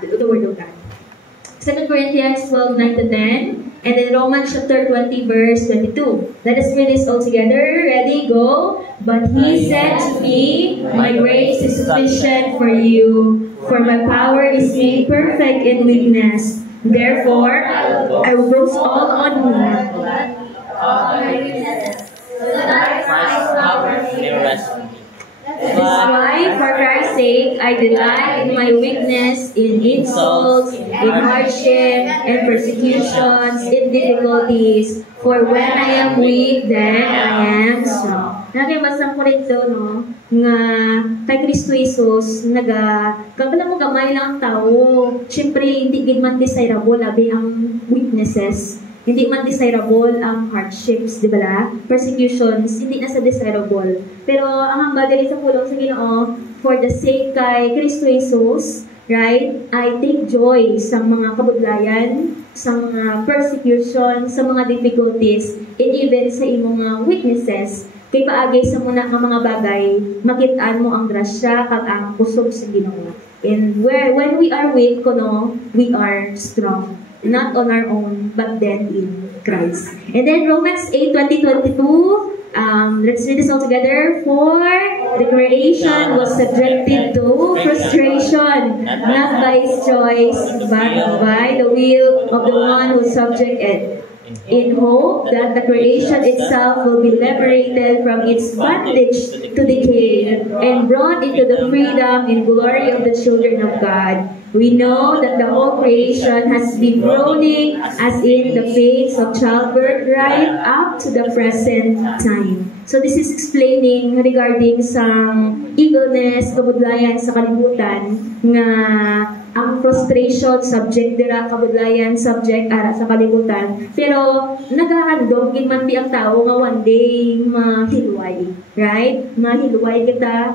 the Word of God. 2 Corinthians 12:9-10, and then Romans chapter 20, verse 22. Let us read this all together. Ready? Go. But he said to me, my grace is sufficient for you, for my power is made perfect in weakness. Therefore, I will boast all on me. Christ's power may rest on me. This is why, for Christ's sake, I delight in my weakness, in insults, in hardship, in persecutions, in difficulties. For when I am weak, then I am strong. Nakibasang ko rin ito, no? Nga kay Kristo Jesus, kagala mo gamay lang ang tao. Siyempre, hindi man desirable, labi ang weaknesses. Hindi man desirable ang hardships, di ba? Persecutions, hindi na sa desirable. Pero ang hambal dali sa pulong sa Ginoo, for the sake kay Kristo Jesus, right? I take joy sa mga kabudlayan, sa mga persecution, sa mga difficulties, and even sa imong weaknesses. Kay paagay sa muna ang mga bagay, makitaan mo ang grasya kag ang kusog sa Ginoo. And when we are weak, we are strong. Not on our own, but then in Christ. And then Romans 8:20-22, let's read this all together. For the creation was subjected to frustration, not by its choice, but by the will of the one who subject it, in hope that the creation itself will be liberated from its bondage to decay and brought into the freedom and glory of the children of God. We know that the whole creation has been groaning as in the pains of childbirth right up to the present time. So this is explaining regarding sa evilness, kabudlayan sa kalibutan, nga ang frustration, subject dira, kabudlayan, subject ara sa kalibutan. Pero nagahandog, man di ang tao nga one day mahilway. Right? Mahilway kita,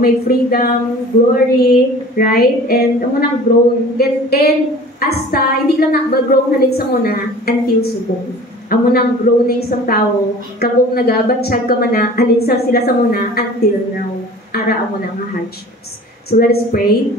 may freedom, glory, right? And ang unang grown. And hasta, hindi lang nag-grow na rin sa muna until subong. Ang munang groaning sa tao, kagong nagabatsyag ka man na, alinsa sila sa muna until now. Ara ang munang hardships. So let us pray.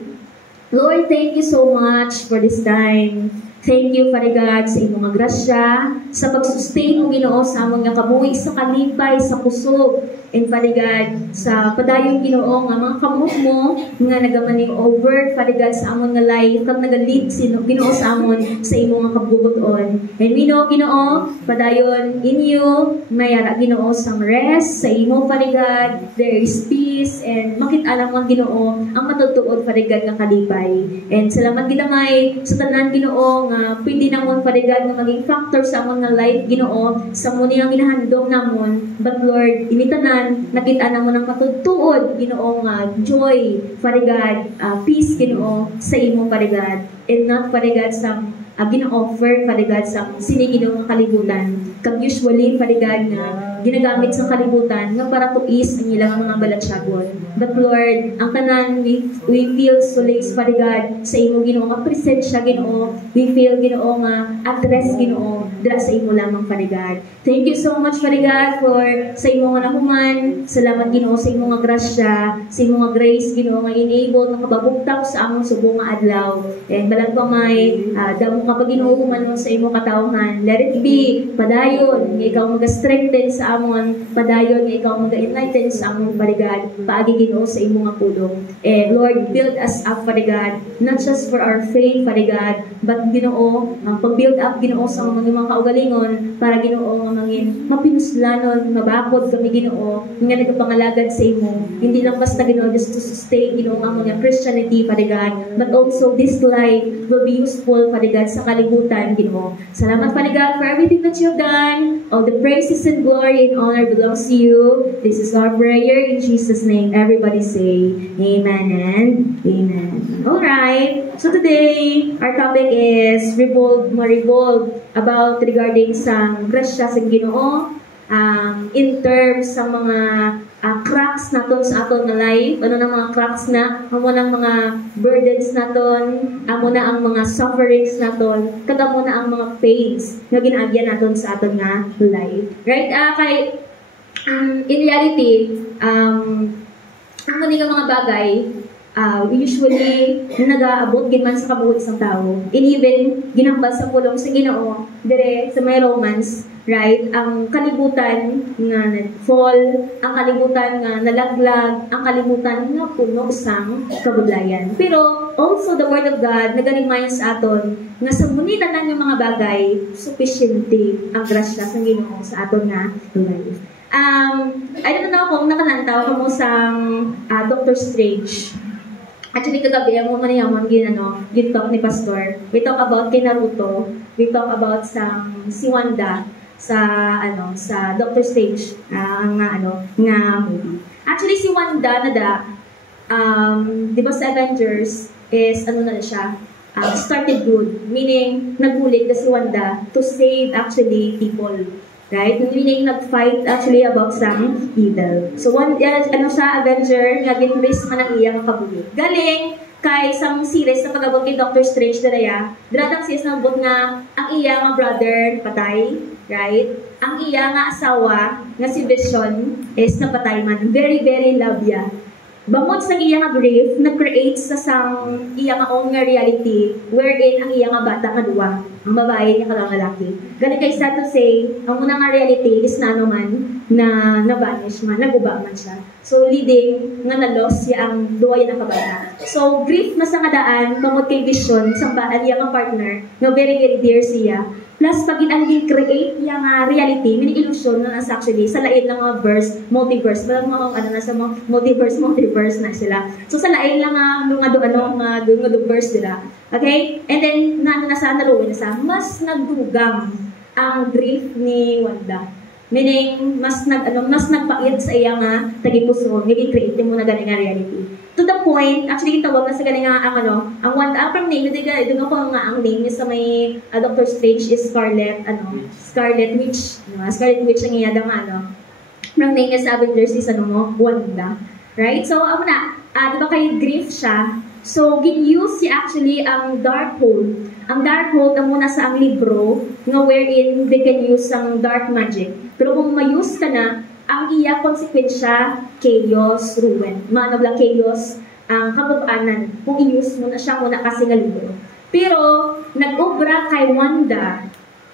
Lord, thank you so much for this time. Thank you, Father God, sa imong grasya, sa pag-sustain mo, Ginoo, sa among nga kabuhi, sa kalipay, sa kusog. And Father God, sa padayon, Ginoo, nga mga kamot mo, nga nagamaning over, Father God, sa amon nga life, kag nagalid, Ginoo, sa amon, sa imong nga kabubuton. And we know, Ginoo, padayon in you, mayara, Ginoo, sa rest, sa imo, Father God, there is peace, and makita lang mga Ginoo, ang matutuod, Father God, nga kalipay. And salamat gidamay sa tanan, Ginoo, pwede namon parigan nga maging factor sa amon nga life, Ginoo, sa muni ang ginahandom namon. But Lord, initanan, nakita namon ang matutuod, Ginoo, nga joy, parigan, peace, Ginoo, sa imo parigan, and not parigan sa gina-offer, parigan sa sinigino nga kalibutan. Kag usually, parigan nga ginagamit sa kalibutan nga para tuis ang ilang mga balatsagon. But Lord, ang tanan, we feel solace, parigan, sa imo, Ginoo, nga presensya, Ginoo. We feel, Ginoo, nga address, Ginoo, dira sa imo lamang, parigan. Thank you so much, parigan, for sa imo nga nahuman. Salamat, Ginoo, sa imo nga grasya, sa imo nga grace, Ginoo, nga enable nga kababugtaw sa among subong nga adlaw. And balang pa may damo kapag inuuman mo sa imo katawhan. Let it be, padayon, nga ikaw mag-strengthen sa amon, padayon, nga ikaw mag-enlighten sa amon, parigan, paagi, Ginoo, sa imo nga pulong. And Lord, build us up, parigan, not just for our faith, parigan, but Ginoo, pag-build up, Ginoo, sa mga kaugalingon, para, Ginoo, nga mangin mapinuslanon, mabakod kami, Ginoo, nga nagpangalagad sa imo. Hindi lang basta, Ginoo, just to sustain, Ginoo, nga mga Christianity, parigan, but also this life will be useful, parigan, sa kalibutan, Ginoo. Salamat, parigan, for everything that you have done. All the praises and glory and honor belongs to you. This is our prayer in Jesus' name. Everybody say amen and amen. Alright, so today, our topic is revolve about regarding sa grasya sa Ginoo, in terms sa mga cracks naton sa aton nga life. Ano na mga cracks na? Amo na ang mga burdens naton, amo na ang mga sufferings naton, kada mo na ang mga pains nga ginaagyan naton sa aton nga life. Right? In reality, ang mga bagay, usually nag-aabot gid man sa kabuhi isang tao. And even ginambal sa pulong sa Ginoo dire sa may Romans, right? Ang kalibutan nga fall, ang kalibutan nga nalaglag, ang kalibutan nga puno sang kabudlayan. Pero also the word of God nagalimay sa aton nga sa munitanan ng mga bagay sufficiente ang grasya sa Ginoo sa aton nga life. I don't know kung nakalantaw mo sa Doctor Strange. Actually, kagabi, ang mga nayaman gintalk ni Pastor. We talk about kay Naruto. We talk about si Wanda sa Doctor Strange nga movie. Actually, si Wanda di ba sa Avengers is na siya, started good. Meaning, nagbulig na si Wanda to save actually people. Right? Meaning, nag-fight actually about some evil. So, sa Avenger, nga gin-risk man ang iyang kabuhi. Galing kay isang series na pag-abot kay Doctor Strange Dradang series na abot nga ang iyang brother patay. Right? Ang iyang asawa nga si Vision is napatay man. Very, very love ya. Bangod sa iyang grief, nag-create sa iyang own reality wherein ang iyang bata nga duwa, ang babae niya kalang lalaki. Ganun kay sad to say, ang unang reality is na na-vanish man, naguba man siya. So leading nga na-loss siya ang duwa yan ang kabata. So grief na sa kadaan, bangod kay Vision, sa iyang partner, nga very, very dear siya. Plus, pag create yung reality, may illusion na actually sa lain ng mga verse, multiverse. Walang nasa multiverse na sila. So, sa lain lang mga verse nila. Okay? And then, nasa mas nagdugang ang grief ni Wanda. Meaning, mas nagpait sa iya nga tagipuso, nag-create mo na galing nga reality. To the point, actually, tawag na sa galing nga ang Wanda, from name, doon ako nga ang name niya sa may Doctor Strange is Scarlet Witch. Scarlet Witch ang iyada nga, from name niya sa Avengers is Wanda. Right? So, di ba kayo grief siya? So, gin-use siya actually ang Darkhold. Ang Darkhold ang muna sa ang libro nga wherein they can use ang dark magic. Pero kung ma-use ka na, ang iya konsekwensya, chaos, ruin. Lang chaos, ang kabubanan. Kung i-use mo na siya muna kasi nga libro. Pero, nag-obra kay Wanda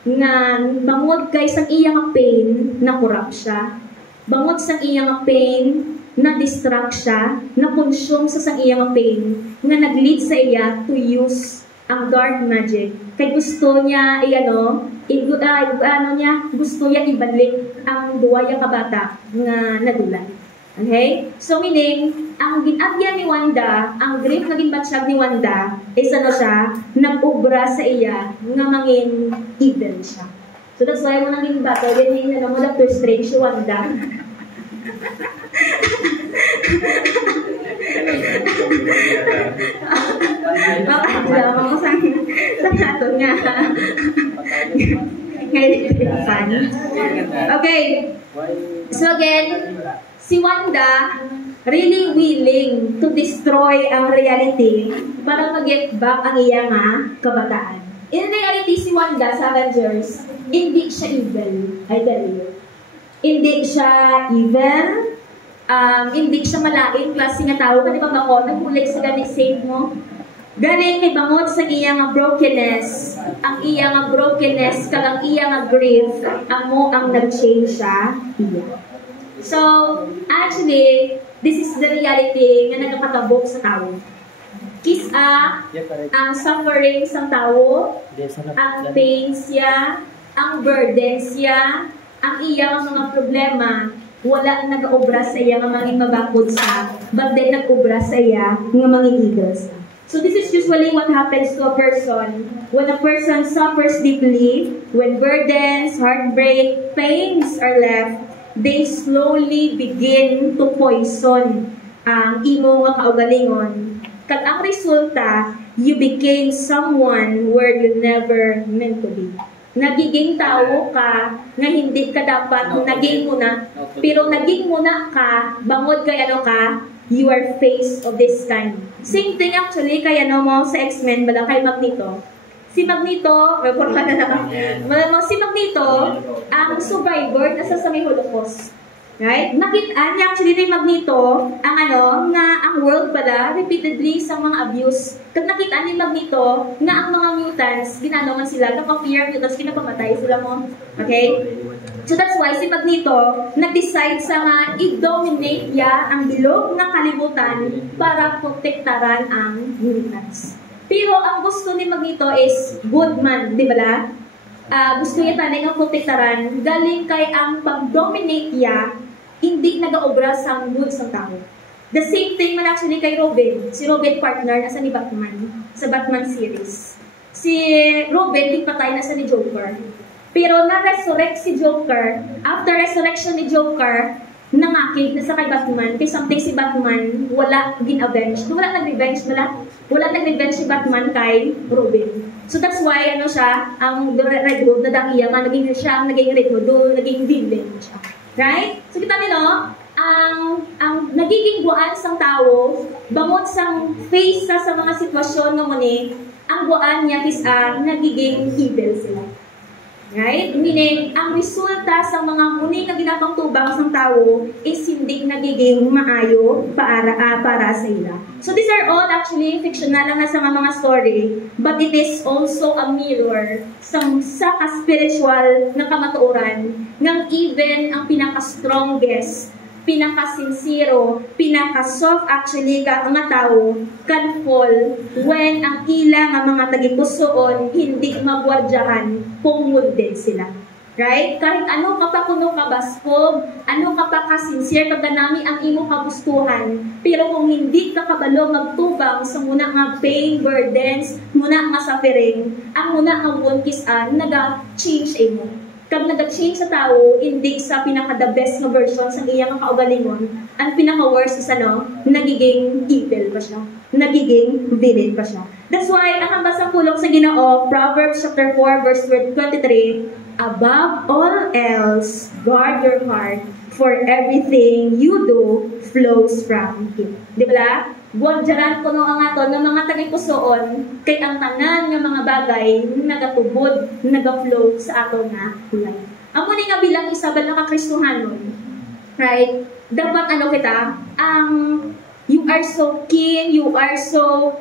nga bangod kay sang iyang pain, na-corrupt siya. Bangod sang iyang pain, na-distract siya, na-consume sa sang iyang pain, nga nag-lead sa iya to use ang dark magic. Kay gusto niya, gusto niya ibalik ang duwaya kabata nga nadulan. Okay? So meaning, ang ginagyan ni Wanda, ang grief na ginbatsyag ni Wanda, is siya, nag-ubra sa iya, nga mangin evil siya. So that's why mo nang ginbato, ganyan mo Doctor Strange si Wanda. Lamang ko sa ato nga. Okay. So again, si Wanda really willing to destroy ang reality para mag-get back ang iyang kabataan. In reality, si Wanda sa Avengers, hindi siya evil. I tell you. Hindi siya evil. Hindi siya malaking klase nga tao. Kasi ba ako, nagpulik sa gamit save mo. Galing may bangot sa iyang brokenness. Ang iyang brokenness, kag ang iyang grief, ang nag-change siya. So, actually, this is the reality nga nagkapatabok sa tao. Ang suffering sa tao, ang pain siya, ang burden siya, ang iyang mga problema, wala nag-obra sa iya nga mga mabakod sa, but then nag-obra sa iya nga mga eagles. So this is usually what happens to a person when a person suffers deeply, when burdens, heartbreak, pains are left, they slowly begin to poison ang imo nga kaugalingon. Kag ang resulta, you became someone where you never meant to be. Nagiging tao ka nga hindi ka dapat naging muna, pero naging muna ka, bangod kay you are face of this kind. Same thing actually kay mo sa X-Men bala kay Magneto. Si Magneto, si Magneto ang survivor nasa sa may Holocaust. Right? Nakita niya actually na yung Magneto, ang ang world pala, repeatedly sa mga abuse. Kag nakita ni Magneto, nga ang mga mutants, ginanawan sila, kapag fear mutants, kinapamatay sila mo. Okay? So that's why si Magneto, nag-decide sa nga i-dominate niya ang bilog na kalibutan para protektaran ang mutants. Pero ang gusto ni Magneto is good man, di ba la? Gusto niya tanay ang protektaran, galing kay ang pag-dominate niya, hindi nag-aobra sa mood sa tao. The same thing man actually kay Robin. Si Robin partner nasa ni Batman sa Batman series. Si Robin di patay na sa ni Joker. Pero na-resurrect si Joker. After resurrection ni Joker, nangakit na sa kay Batman. Kay something si Batman wala gin-avenge. Wala nag-revenge si Batman kay Robin. So that's why siya ang Red Hood na dakiya nga naging siya ang naging Red Hood, naging villain siya. Right? So kita nilo, ang nagiging buwan sang tao, bangod sang face sa mga sitwasyon nga muni, ang buwan niya is nagiging evil sila. Right? Meaning, ang resulta sa mga muni nga ginapang tubang sang tao is hindi nagiging maayo para sa ila. So these are all actually fictional lang na sa mga story, but it is also a mirror sa ka-spiritual na kamatuoran ng even ang pinaka-strongest, pinaka-sincero, pinaka-soft actually ka mga tao can fall when ang ila nga mga tagipusoon hindi magwardyahan kung wounded sila. Right? Kahit ano ka pa kuno kabaskog, ano ka pa ka-sincere, kaganami ang imo kagustuhan, pero kung hindi ka kabalo magtubang sa muna nga pain, burdens, muna nga suffering, ang muna nga wound is naga-change imo. Kag nag-change sa tao, hindi sa pinaka-the best na version sa iyang kaugalingon, ang pinaka-worst is nagiging evil pa siya. Nagiging villain pa siya. That's why, ang ambasang pulong sa Ginoo, Proverbs chapter 4, verse 23, above all else, guard your heart, for everything you do flows from it. Di ba? Buwadyaran ko nga nga ng mga tagipusoon kay ang tanan nga mga bagay nagatubod, nagaflow sa ato nga life. Amo ni nga bilang isa ba nakakristohanon, right? Dapat kita, you are so keen, you are so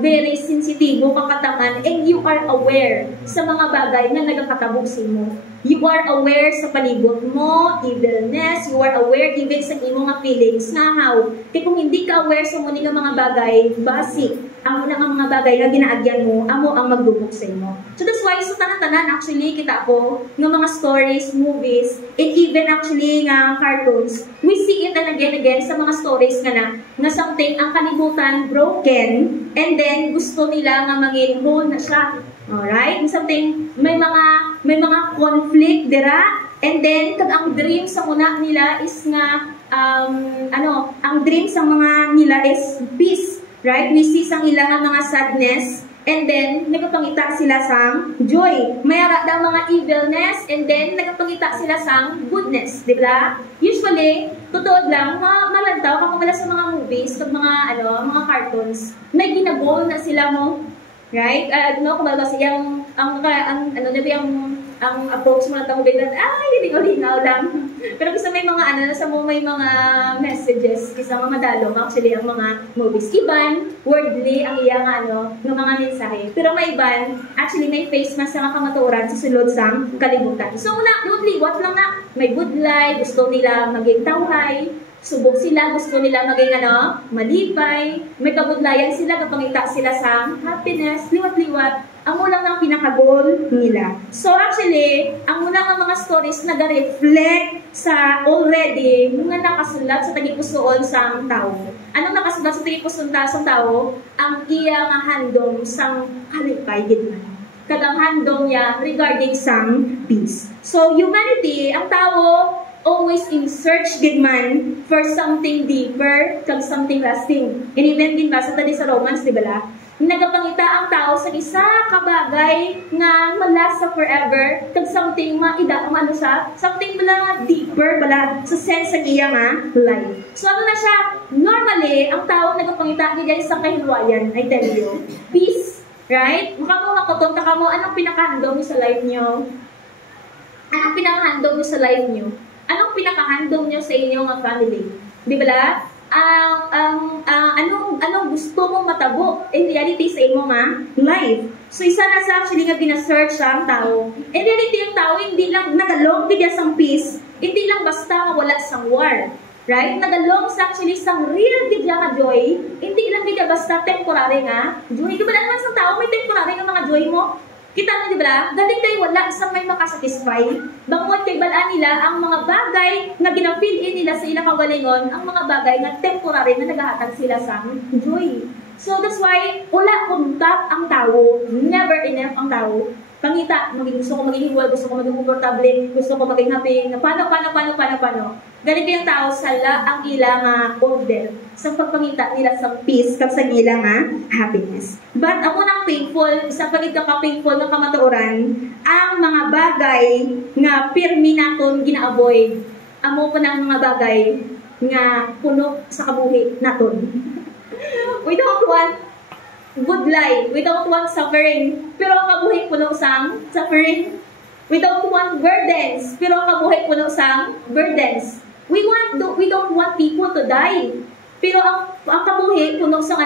very sensitive kakataman, and you are aware sa mga bagay na nagakatabog sa mo. You are aware sa palibot mo, evilness, you are aware even sa imo nga feelings nga how. Kaya kung hindi ka aware sa muni nga mga bagay, basic, amo na nga mga bagay na ginaagyan mo, amo ang magdubok sa imo. So that's why sa tanan-tanan actually kita ko ng mga stories, movies, and even actually nga cartoons, we see it and again sa mga stories nga na something ang kalibutan broken, and then gusto nila nga maging whole na siya. Alright? Something, may mga conflict dira, and then kag ang dream sa muna nila is nga ang dream sa mga nila is peace, right? We see sang ilang mga sadness, and then nagapangita sila sang joy. Mayara daw mga evilness, and then nagapangita sila sang goodness, di ba? Usually, totoo lang, malantaw kapag wala sa mga movies, sa mga mga cartoons, may ginagol na sila mo. Right? Kung baga siyang, ang approach mo ng tanong bigla, hindi ko linaw lang. Pero kasi may mga, may mga messages, kasi mga madalo, actually, ang mga movies. Iban, wordly, ang iyang, ng mga mensahe. Pero may iban, actually, may face mask sa kamaturan sa sulod sa kalibutan. So, liwat lang na, may good life, gusto nila maging tawhay, subok sila, gusto nila maging malipay, may kabudlayan sila, kapangita sila sa happiness, liwat-liwat, ang unang ng pinaka-goal nila. So actually, ang unang ng mga stories nag-reflect sa already mga nakasulat sa tagipusoon sa tao. Anong nakasulat sa tagipusoon sa tao? Ang iya nga handong sang kalipay gitman. Kadang handong niya regarding sang peace. So humanity, ang tao, always in search din man for something deeper kag something lasting. And even din ba sa Romans, di ba la? Nagapangita ang tao sa isa kabagay nga malast sa forever kag something something bala deeper bala sa sense ng iya nga life. So na siya, normally ang tao nagapangita diyan sa kahilwayan, I tell you. Peace, right? Mukha anong pinakahandog mo sa life niyo? Anong pinakahandog mo sa life niyo? Anong pinakahandom nyo sa inyong family? Di ba? Anong gusto mong matabo in reality sa imo life. So isa na sa actually nga bina-search ang tao. In reality, yung tao hindi lang nagalong bigyan sang peace, hindi lang basta mawala sang war. Right? Nagalong sa actually sang real bigyan nga joy, hindi lang bigyan basta temporary nga joy. Di ba naman sa tao may temporary nga mga joy mo? Kita na, di ba? Galing kayo wala sa may makasatisfy. Bangod kay balaan nila ang mga bagay na gina-fill-in nila sa ilang kawalingon, ang mga bagay na temporary na naghahatag sila sa joy. So that's why, wala untak ang tao. Never enough ang tao. Pangita, gusto ko maging hiwal, gusto ko maging komportable, gusto ko maging happy, na paano. Galing kayong tao, sala ang ilang order sa pagpangita nila sa peace, kag sa ilang happiness. But ako nang painful, sa pagkaka-painful ng kamatuoran, ang mga bagay nga pirmi naton gina-avoid. Amo pa ng mga bagay nga puno sa kabuhi naton. We don't want good life. We don't want suffering. Pero ang kabuhi puno sang suffering. We don't want burdens. Pero ang kabuhi puno sang burdens. We don't want people to die. Pero ang kabuhi puno sang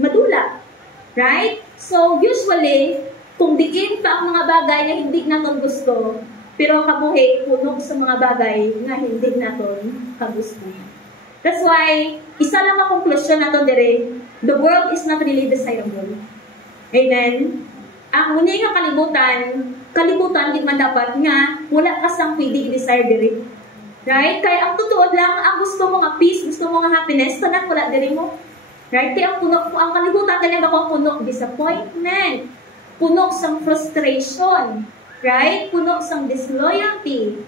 madula. Right? So usually, kung diin pa ang mga bagay na hindi naton gusto, pero ang kabuhi puno sa mga bagay na hindi naton kagusto. That's why, isa lang ang conclusion nato dire, the world is not really desirable. Amen? Ang muni nga kalibutan din man dapat nga, wala ka sang pwede i-desire dire. Right? Kaya ang totoo lang, ang gusto mo nga peace, gusto mo nga happiness, tanan wala dire mo. Right? Kaya ang kalibutan kanya ba puno disappointment, puno sang frustration, right? Puno sang disloyalty,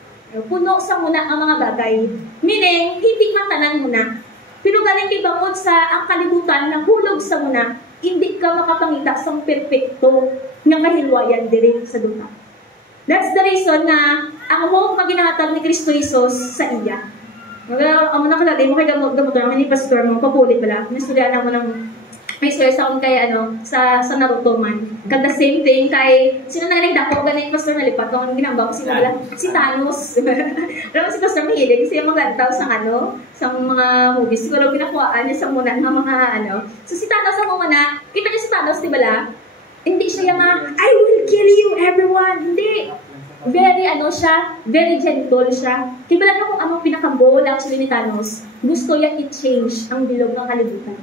puno sa muna ang mga bagay. Meaning, hindi matanan muna. Pero galing kay bangod sa ang kalibutan na hulog sa muna, hindi ka makapangita sa perfecto nga kahilwayan diri sa duta. That's the reason na ang hope na ginahatag ni Kristo Jesus sa iya. Amo na kalagay mo kay gamot ni pastor mo, papulit bala. Nasudyan mo ng may story sa akong kay sa Naruto man. Kag the same thing kay sino na nagdako ganing pastor na lipat kung ginamba ko si Thanos. Pero si pastor mahilig kasi maglantaw sa sa mga movies. Siguro pinakuhaan niya sa muna ng mga So si Thanos ang muna, kita niyo si Thanos di bala? Hindi siya yung I will kill you everyone. Hindi. Very siya, very gentle siya. Kaya pala kung anong pinakambol actually ni Thanos, gusto niya i-change ang bilog ng kalibutan.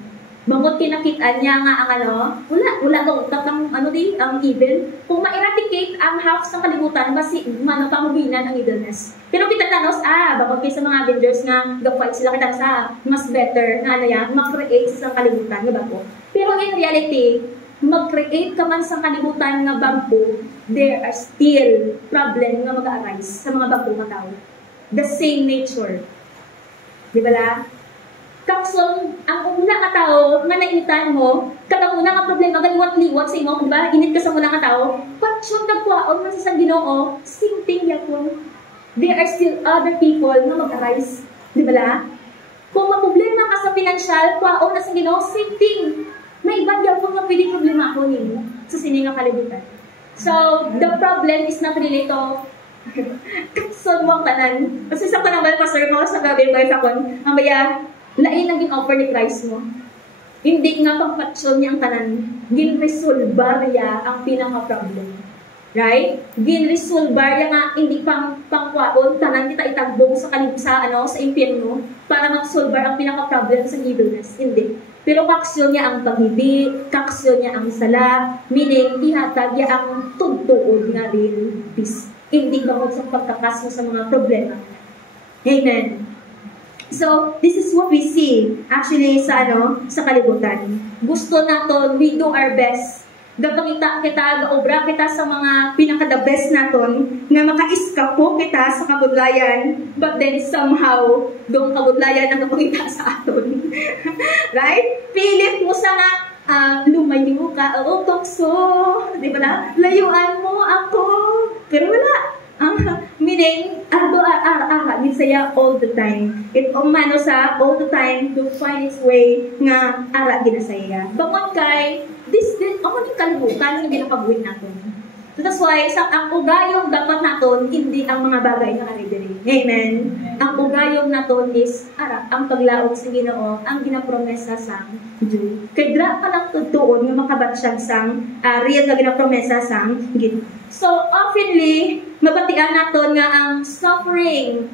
Bangod kinakita niya nga ang wala daw ang evil. Kung ma-eradicate ang half sa kalibutan, pamubinan ang evilness. Pero kita Thanos, bangod kayo sa mga Avengers nga, fight sila kita sa mas better na mag-create sa kalibutan, nga bago. Pero in reality, mag-create ka man sa kalibutan nga bangko, there are still problem nga mag-arise sa mga bangko nga tao. The same nature. Di ba la? Kapson, ang una nga tao, nga nainitan mo, kada una nga problema, galiwat-liwat sa imo, diba? Init ka sa una nga tao, patsyon nagkuhaon na sa Ginoo, same thing yapon. There are still other people na mag-arise. Di ba la? Kung maproblema ka sa financial, kuhaon na sa Ginoo, same thing. May ibang yapon nga pwede problema ako nimo sa sining nga kalibutan. So, the problem is not really to kapson mo ang tanan. Kasi sa panambal, pastor mo, sa gabi ko sa kon, amaya, lain ang gin-offer ni Christ mo. Hindi nga pang-patsyon niya ang tanan. Gin-resolbar niya ang pinaka-problem. Right? Gin-resolbar niya nga hindi pang-kwaon, tanan kita itagbong sa sa impyerno para mag-solbar ang pinaka-problem sa evilness. Hindi. Pero kaksyon niya ang pag-ibig, kaksyon niya ang sala, meaning ihatag niya ang tugtuod nga real peace. Hindi bangod sa pagkakaso sa mga problema. Amen. So, this is what we see actually sa kalibutan. Gusto naton, we do our best. Gapangita kita, gaobra kita sa mga pinaka-the best naton, nga maka-iskapo kita sa kabudlayan, but then somehow, doong kabudlayan ang gapangita sa aton. Right? Pilit mo sa lumayo ka, tukso, di ba na? Layuan mo ako. Pero wala. Meaning, din saya all the time. It umano sa all the time to find its way nga ara ginasaya. Bangod kay, this ako yung kalibutan yung ginakabuhin natin. So that's why, ang ugayong dapat natin, hindi ang mga bagay na kanidiri. Amen. Ang ugayong naton is ang paglaog sa Ginoo, ang ginapromesa sang Diyo. Kay dra pa lang tutuon nga makabatsyag sang real nga ginapromesa sang Ginoo. So oftenly mabatian naton nga ang suffering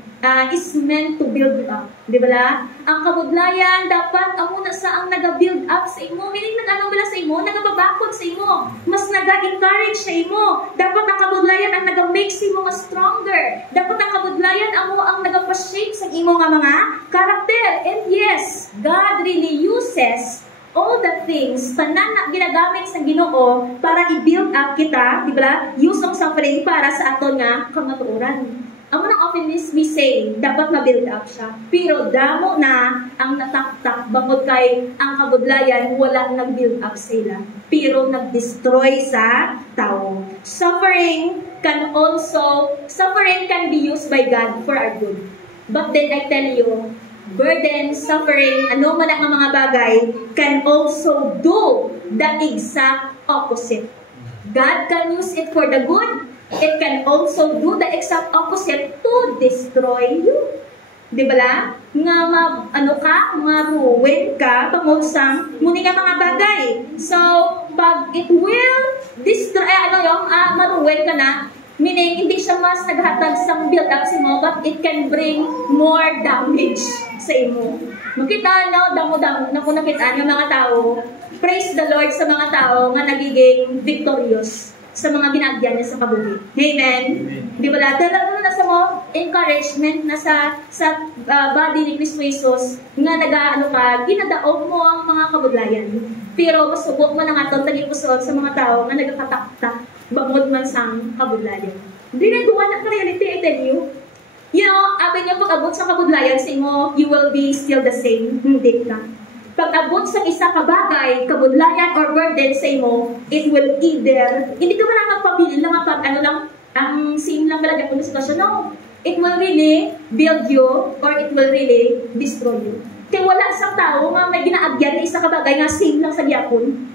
is meant to build up. Di ba la? Ang kabudlayan dapat amo na sa ang naga-build up sa imo. Meaning nag-ano bala sa imo, nagababakod sa imo. Mas naga-encourage sa imo. Dapat ang kabudlayan ang naga-make sa imo nga stronger. Dapat ang kabudlayan amo ang naga-shape sa imo nga mga karakter. And yes, God really uses all the things, tanan na ginagamit sa Ginoo para i-build up kita, di ba? Use ang suffering para sa aton nga kamatuoran. Ang mga oftenest we say, dapat ma-build up siya. Pero damo na ang nataktak bangod kay ang kabudlayan, wala nag-build up sila. Pero nag-destroy sa tao. Suffering can be used by God for our good. But then I tell you, burden, suffering, ano man ang mga bagay, can also do the exact opposite. God can use it for the good. It can also do the exact opposite to destroy you. Di ba la? Nga maruwin ka, pamulsang, muni nga mga bagay. So, pag it will destroy, maruwin ka na, meaning, hindi siya mas naghatag sa build-up sa mo, but it can bring more damage sa imo. Makita na, damo-damo, na kung nakita ng mga tao, praise the Lord sa mga tao nga nagiging victorious sa mga ginagyan niya sa kabuhi. Amen? Di ba lahat? Talagang na sa mo, encouragement na sa body ni Cristo Jesus nga ginadaog mo ang mga kabudlayan. Pero masubok mo na nga ito, tagipusod sa mga tao nga nagkakatakta, bangod man sang kabudlayan. Hindi na duwa na reality, I tell you. You know, abay niyo pag-abot sa kabudlayan sa imo, you will be still the same. Hindi ka. Pag-abot sa isa ka bagay, kabudlayan or burden sa imo, it will either, hindi ka man magpapili lang ang same lang malagay kung sitwasyon. No. It will really build you or it will really destroy you. Kaya wala sa tao nga may ginaagyan na isa ka bagay nga same lang sa gyapon.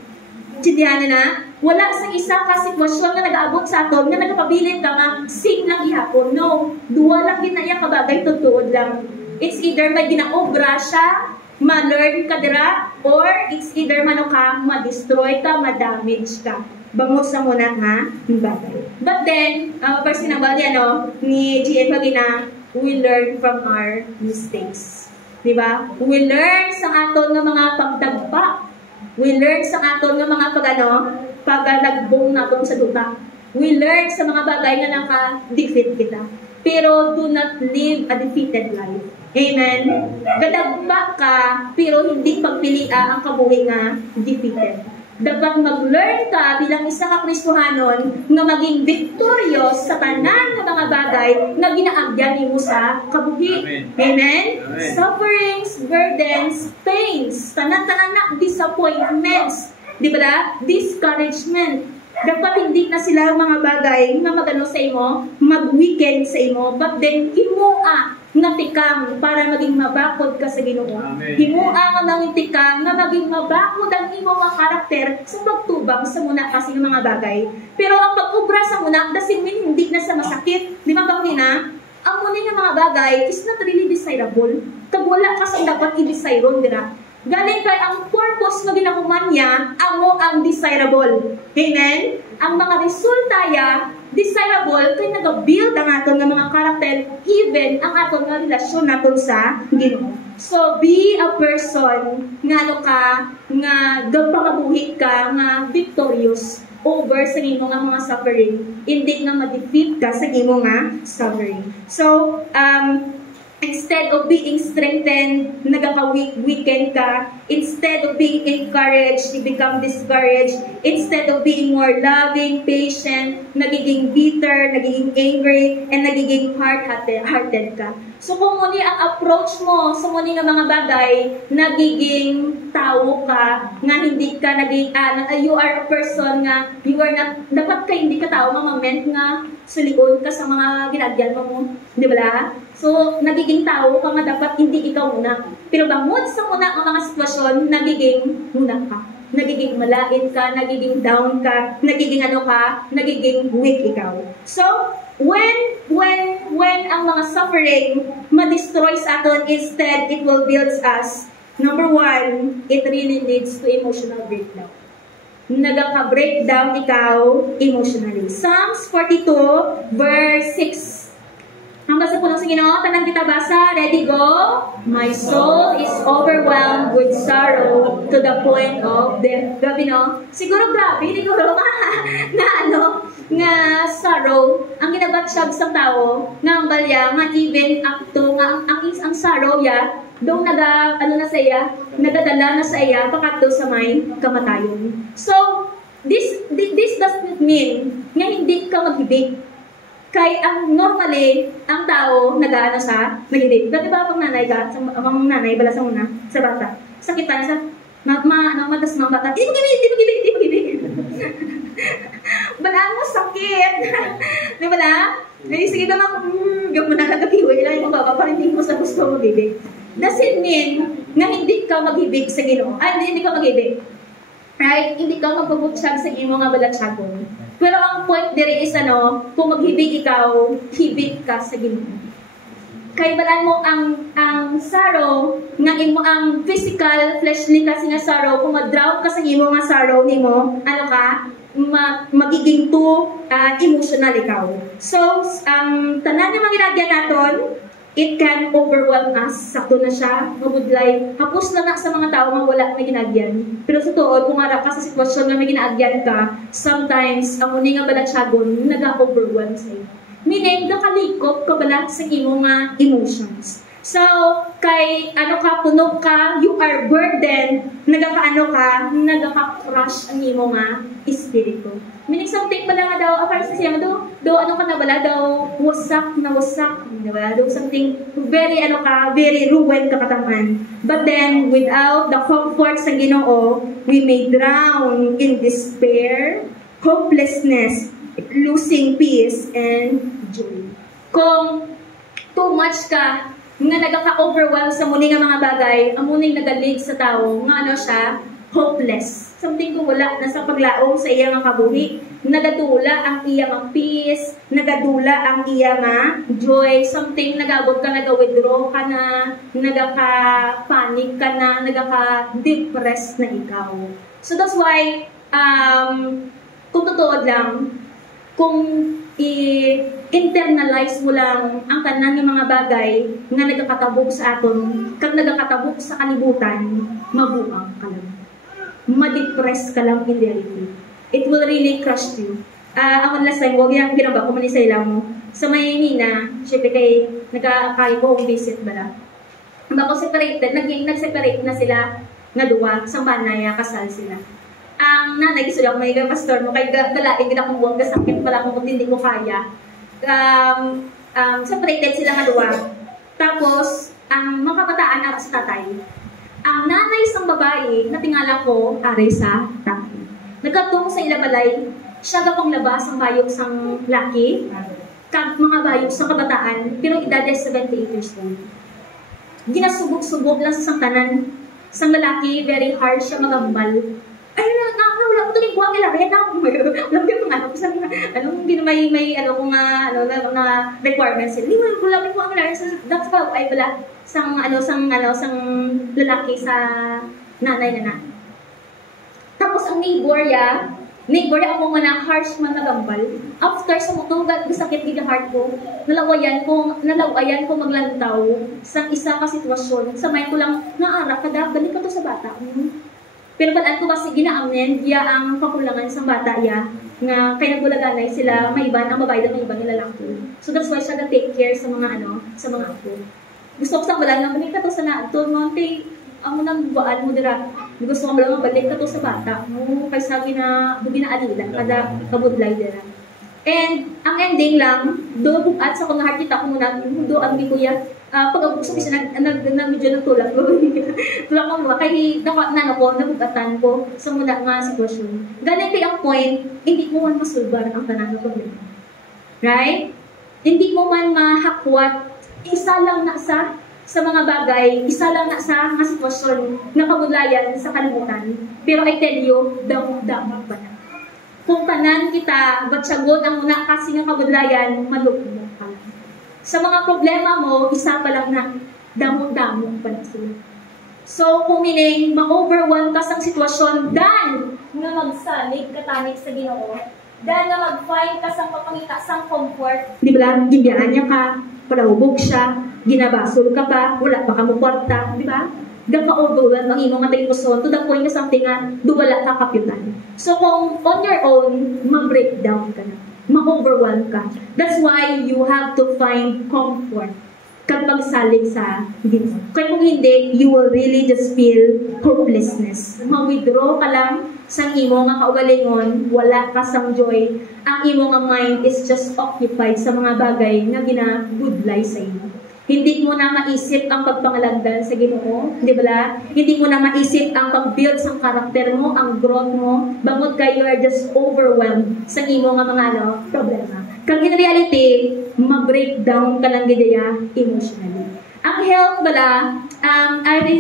Sindihan na, wala sa isa ka sitwasyon na nag-aabot sa aton nga nagpabilin ka nga same lang ihapon. No. Duwa lang ginaya ka bagay, tutuod lang. It's either may ginaobra siya, ma-learn ka dira, or it's either ma-destroy ka, ma-damage ka. Bangus sa muna nga bagay. But then, personal ni G.F. Magina, we learn from our mistakes. Diba? We learn sa aton nga mga pagdagpa. We learn sa aton nga mga pagalagbong naton sa duta. We learn sa mga bagay nga naka-defeat kita. Pero do not live a defeated life. Amen? Gadagpa ka, pero hindi pagpilia ang kabuhi nga defeated. Dapat mag-learn ka bilang isa ka Kristohanon nga maging victorious sa tanan ng mga bagay na ginaagyan mo sa kabuhi. Amen? Sufferings, burdens, pains, tanan-tanan na disappointments, di ba? Discouragement. Dapat hindi na sila mga bagay na magano sa imo, mag-weekend sa imo, but then himua nga tikang para maging mabakod ka sa Ginoo. Himua nga nangitikang nga maging mabakod ang imo nga karakter sa pagtubang sa muna kasi ng mga bagay. Pero ang pag-ubra sa muna, doesn't mean hindi na sa masakit. Di ba bang na? Ang muna nga mga bagay is not really desirable. Kag wala ka sa dapat i-desire, dira. Galing kay ang purpose na ginakuman niya, amo ang desirable. Amen? Ang mga resulta niya, desirable, kay nag-build ang aton nga mga karakter, even ang aton nga relasyon naton sa Ginoo. So, be a person nga nga gagpangabuhi ka, nga victorious over sa imo nga mga suffering. Hindi nga ma-defeat ka sa imo nga suffering. So, instead of being strengthened, nagaka-weekend ka. Instead of being encouraged, you become discouraged. Instead of being more loving, patient, nagiging bitter, nagiging angry, and nagiging hard-hearted ka. So kung muli ang approach mo sa muli ng mga bagay, nagiging tao ka, nga hindi ka naging, you are a person nga, you are not, dapat ka hindi ka tao, mga meant nga, suligon ka sa mga ginagyan mo, di ba? So, nagiging tao ka nga dapat hindi ikaw muna. Pero bangod sa muna ang mga sitwasyon, nagiging muna ka. nagiging malait ka, nagiging down ka, nagiging nagiging weak ikaw. So, when ang mga suffering ma-destroy sa aton, instead, it will build us. Number one, it really leads to emotional breakdown. Nagaka-breakdown ikaw emotionally. Psalms 42, verse 6. Ang basa po lang sa Ginoo, tanang kita basa, ready, go? My soul is overwhelmed with sorrow to the point of death. Grabe, no? Siguro grabe, nga sorrow, ang ginabatsyag sa tao, nga ang balya, nga even up to, nga ang sorrow ya, doon nagadala na sa iya, pakato sa may kamatayon. So, this does not mean nga hindi ka maghibig. Kay ang normally, ang tao nag-aano sa nagibig. Dati ba pang nanay ka, ang nanay bala sa una, sa bata, sakitan sa matas mga bata, di magibig. Bala mo sakit. Di ba na? Sige ka nga, gawin mo na kagabiway lang yung baba, parang hindi mo sa gusto magibig. Does it mean na hindi ka maghibig sa Ginoo? Hindi ka maghibig. Right? Hindi ka magpuputsyag sa imo nga balatsyagon. Pero ang point diri is kung maghibig ikaw, hibig ka sa Ginoo. Kay balaan mo ang sorrow, nga imo ang physical, fleshly kasi nga sorrow, kung mag-drown ka sa imo nga sorrow nimo, magiging emotional ikaw. So, ang tanan nga magilagyan naton, it can overwhelm us. Sakto na siya, mabudlay. Hapos na sa mga tao nga wala na ginagyan. Pero sa tuod, kung harap ka sa sitwasyon na may ginagyan ka, sometimes, ang uni nga balatsyagon, nag-overwhelm sa'yo. Meaning, nakalikop ka bala sa imo nga emotions. So, kay puno ka, you are burdened, nagaka-crush ang imo nga espiritu. Meaning something pala nga daw, para sa siya daw ka na bala, daw wasak, diba? Daw something very very ruined ka kataman. But then, without the comfort sa Ginoo, we may drown in despair, hopelessness, losing peace, and joy. Kung too much ka, nga nagaka-overwhelm sa muni nga mga bagay, ang muning nagalig sa tao, nga siya, hopeless. Something kung wala na sa paglaong sa iya nga kabuhi, nagadula ang iya nga peace, nagadula ang iya nga joy, something nagabot ka, naga-withdraw ka na, nagaka-panic ka na, nagaka-depress na ikaw. So that's why, kung totoo lang, kung i-internalize mo lang ang tanan ng mga bagay nga nagakatabok sa aton, kag nagakatabok sa kalibutan, mabuang ka lang. Ma-depress ka lang in reality. It will really crush you. Ako last time, huwag yung ginaba ko manisay lang mo. Sa Maynina, syempre kay nagkakayo ko ang visit bala. Bako separated, nag-separate na sila nga duwa, sa banaya, kasal sila. Ang nanay, gusto lang, may pastor mo, kaya dalaing kita kong buwag, kasakit pala kung hindi ko kaya. Separated sila nga duwa. Tapos, ang mga kabataan na sa tatay. Ang nanay sang babae, na tingala ko, aray sa tatay. Nagkatong sa ilabalay, siya gapang labas ang bayog sang laki, kag mga bayog sa kabataan, pero edad 78 years old. Ginasubok-subok lang sa sang tanan. Sang lalaki, very hard siya magambal. Ay, wala ko ito yung buwang nila. Kaya na, alam ko yung requirements sila. Hindi mo lang yung buwang nila. That's how, ay pala, sang lalaki sa nanay na. Tapos, ang neighbor ako nga na harsh man nagambal. After sa mutong sakit gila heart ko, nalawayan ko maglantaw sa isa ka sitwasyon. Sa may ko lang, naara ka da, balik ka to sa bata. Pero palaan ko kasi ginaamin, diya ang kakulangan sa bata ya, nga kaya nagbulaganay sila, maiban, ang babae na maiban nila lang po. So that's why siya na-take care sa mga sa mga apo. Gusto ko sa balaan, balik ka to sa nato, monte, ang unang buwaan mo dira. Gusto ko lang balik ka to sa bata. Kaya sabi na, bugi na alila, kada kabudlay dira. And ang ending lang, do bukat sa kung nakakita ko muna, do ang di kuya, pag-abukso ko siya, medyo nagtulak ko. Tulak ko mga, kaya nabugatan ko sa muna mga sitwasyon. Ganun din ang point, hindi mo man masulbar ang tanang problema. Right? Hindi mo man mahakwat, isa lang na sa sa mga bagay, isa lang na sa mga sitwasyon na kabudlayan sa kalimutan. Pero I tell you, damo-damo ba na? Kung tanan kita, batsagot ang una kasi ng kabudlayan, malugmo ka lang. Sa mga problema mo, isa pa lang na damo-damo pa na sila. So, kung meaning, ma-overwhelm ka sa sitwasyon, dan nga magsalig katanig sa Ginoo, dan nga mag-find ka sa papangita sa comfort. Di ba lang, gibiyaan niya ka, palahubog siya, ginabasol ka pa, wala pa ka mo kwarta, di ba? Gaka-overwhelm ang imong atay puso to the point na something nga, duwala ka kapyutan. So, kung on your own, ma-breakdown ka na, ma-overwhelm ka. That's why you have to find comfort kapag salig sa Ginoo. Kaya kung hindi, you will really just feel hopelessness. Ma-withdraw ka lang sa imo nga kaugalingon, wala ka sang joy. Ang imo nga mind is just occupied sa mga bagay na ginagudlay sa imo. Hindi mo na maisip ang pagpangalagdan sa Ginoo, di ba? Hindi mo na maisip ang pag-build sa karakter mo, ang growth mo, bangod kayo are just overwhelmed sa imo nga mga problema. Kag in reality, ma-breakdown ka lang gidaya emotionally. Ang health bala,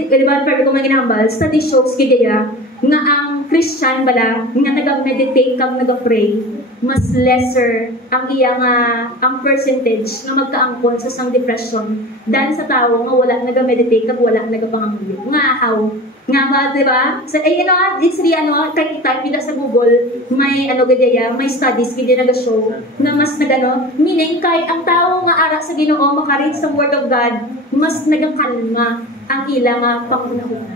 di ba, pwede ko maginambal, study shows gidaya, nga ang Christian bala, nga nag-meditate kag nag-pray, mas lesser ang iyang ang percentage nga magkaangkon sa sang depression dan sa tao nga wala nag-meditate kag wala nagapangamuyo. Nga how? Nga ba, di ba? So, it's really, kahit type nila sa Google, may, gadaya, may studies, hindi nag-show, na mas meaning, kahit ang tao nga ara sa Ginoo, makaread sa Word of God, mas nagakalma ang ilang pangunahon.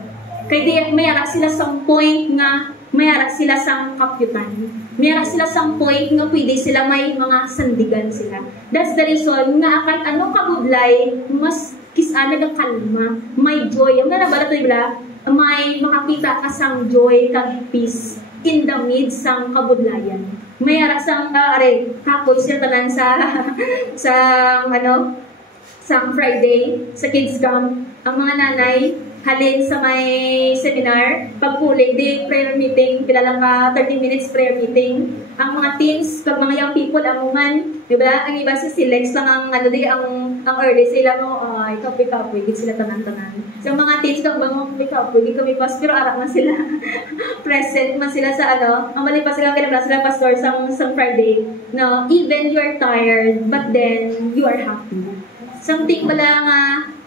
Kaya may ara sila sa point nga, may ara sila sa kapyutan. May ara sila sa point nga pwede sila may mga sandigan sila. That's the reason nga kahit anong kabudlay, mas kisa nagakalma, may joy. Ang nabala ito, diba? May makakita ka sang joy kag peace in the midst sang kabudlayan. May ara sang kapoy sila tanan sa sang Friday sa kids camp. Ang mga nanay halin sa may seminar, pagpuli di prayer meeting, pila lang ka 30 minutes prayer meeting. Ang mga teens, pag mga young people amuman, di ba? Ang iba sa silex lang ang ang early sila mo, kapoy, gid sila tanan-tanan. So mga teens kang bango kapoy, gid kami pas pero ara man sila. Present man sila sa ang mali pa sila kinabla sila pastor sang Friday. No, even you are tired, but then you are happy. Something pala nga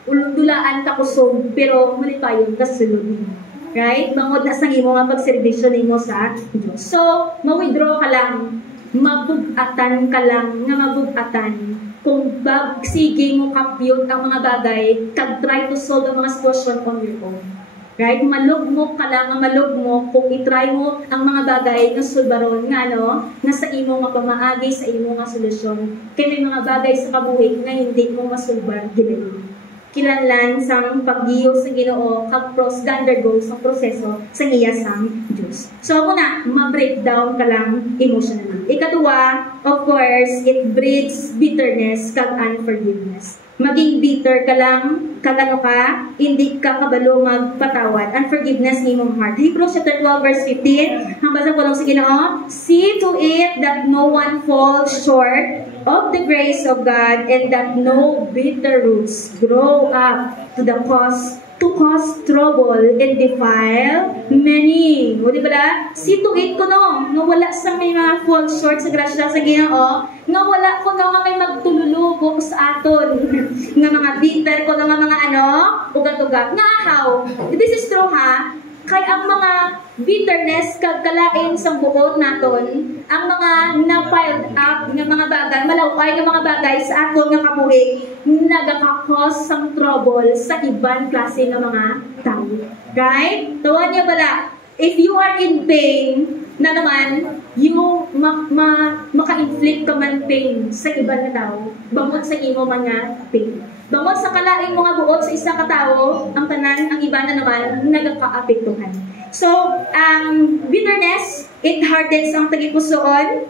ulundulaan ka kusog, pero muli payon ka sulod mo. Right? Bangod na sa imo nga pagserbisyo nimo sa Diyos. So, ma-withdraw ka lang, mabugatan ka lang, nga mabugatan. Kung sige mo kapyot ang mga bagay, try to solve ang mga sitwasyon on your own. Right? Malugmo ka lang, malugmo kung itry mo ang mga bagay na sulbaron, nga nga sa imo nga pamaagi, sa imo nga solusyon. Kaya may mga bagay sa kabuhi na hindi mo masulbar ginayon. Kinahanglan sang paggiyo sa Ginoo kag undergo sa proseso sa iya sang Dios. So ako na ma-breakdown ka lang emotionally. Ikaduha, of course, it breeds bitterness kag unforgiveness. Maging bitter ka lang, kagano ka, hindi ka kabalo magpatawad. Unforgiveness ni mong heart. Hebrews chapter 12 verse 15, ang basa ko lang sa Ginoo, see to it that no one falls short of the grace of God and that no bitter roots grow up to cause trouble and defile many. O di ba? See to it ko nga wala sa may mga fall short sa grasya sa Ginoo, nga wala ko nga may magtululubo sa aton, nga mga bitter ko nga mga ugat-ugat. Nga how? This is true ha? Kay ang mga bitterness kagkalain sa buot naton, ang mga na-piled up ng mga bagay, malaway ng mga bagay sa aton nga kabuhi, nagakakos sang trouble sa ibang klase ng mga tao. Right? Tawan niya bala, if you are in pain, na naman, you maka-inflict ka man pain sa ibang tao, bangod sa imo mga pain. Bangod sa kalaing mga buot sa isang katao, ang tanan, ang iba na naman, nagaka-apektuhan. So, bitterness, it hardens ang tagipusoon.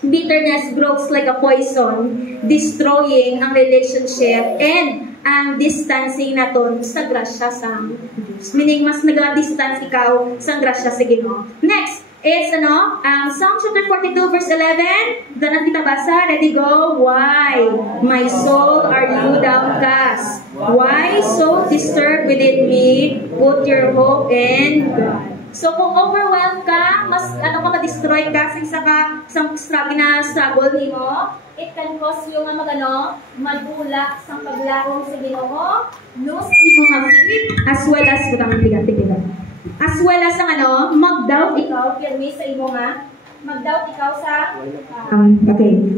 Bitterness grows like a poison, destroying ang relationship and ang distancing naton sa grasya sa Diyos. Meaning, mas nag-distance ikaw sa grasya sa Ginoo. Next, It's Psalm chapter 42 verse 11. Danan kita basa. Ready, go. Why, my soul, are you downcast? Why so disturbed within me? Put your hope in God. So kung overwhelmed ka, mas ma-destroy ka sa struggle nimo, it can cause you nga madula sa paglarong sa Ginoo, lose imo nga faith, as well as as well as mag-doubt ikaw pirmi sa imo nga mag-doubt ikaw sa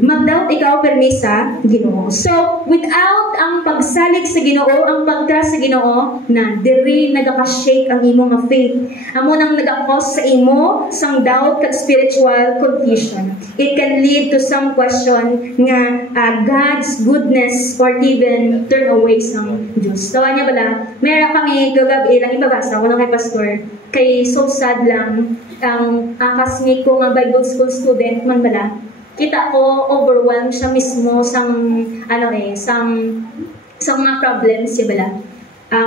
mag-doubt ikaw pirmi sa Ginoo. So without ang pagsalig sa Ginoo, ang pagtrust sa Ginoo, na diri nagaka-shake ang imo nga faith. Amo nang nagaka-cause sa imo sang doubt kag spiritual confusion. It can lead to some question nga God's goodness or even turn away sang Diyos. Tawa niya bala, meron kami gagabi lang ibabasa ko kay pastor, kay so sad lang ang classmate ko nga Bible school student man bala, kita ko overwhelmed siya mismo sang sang mga problems siya bala.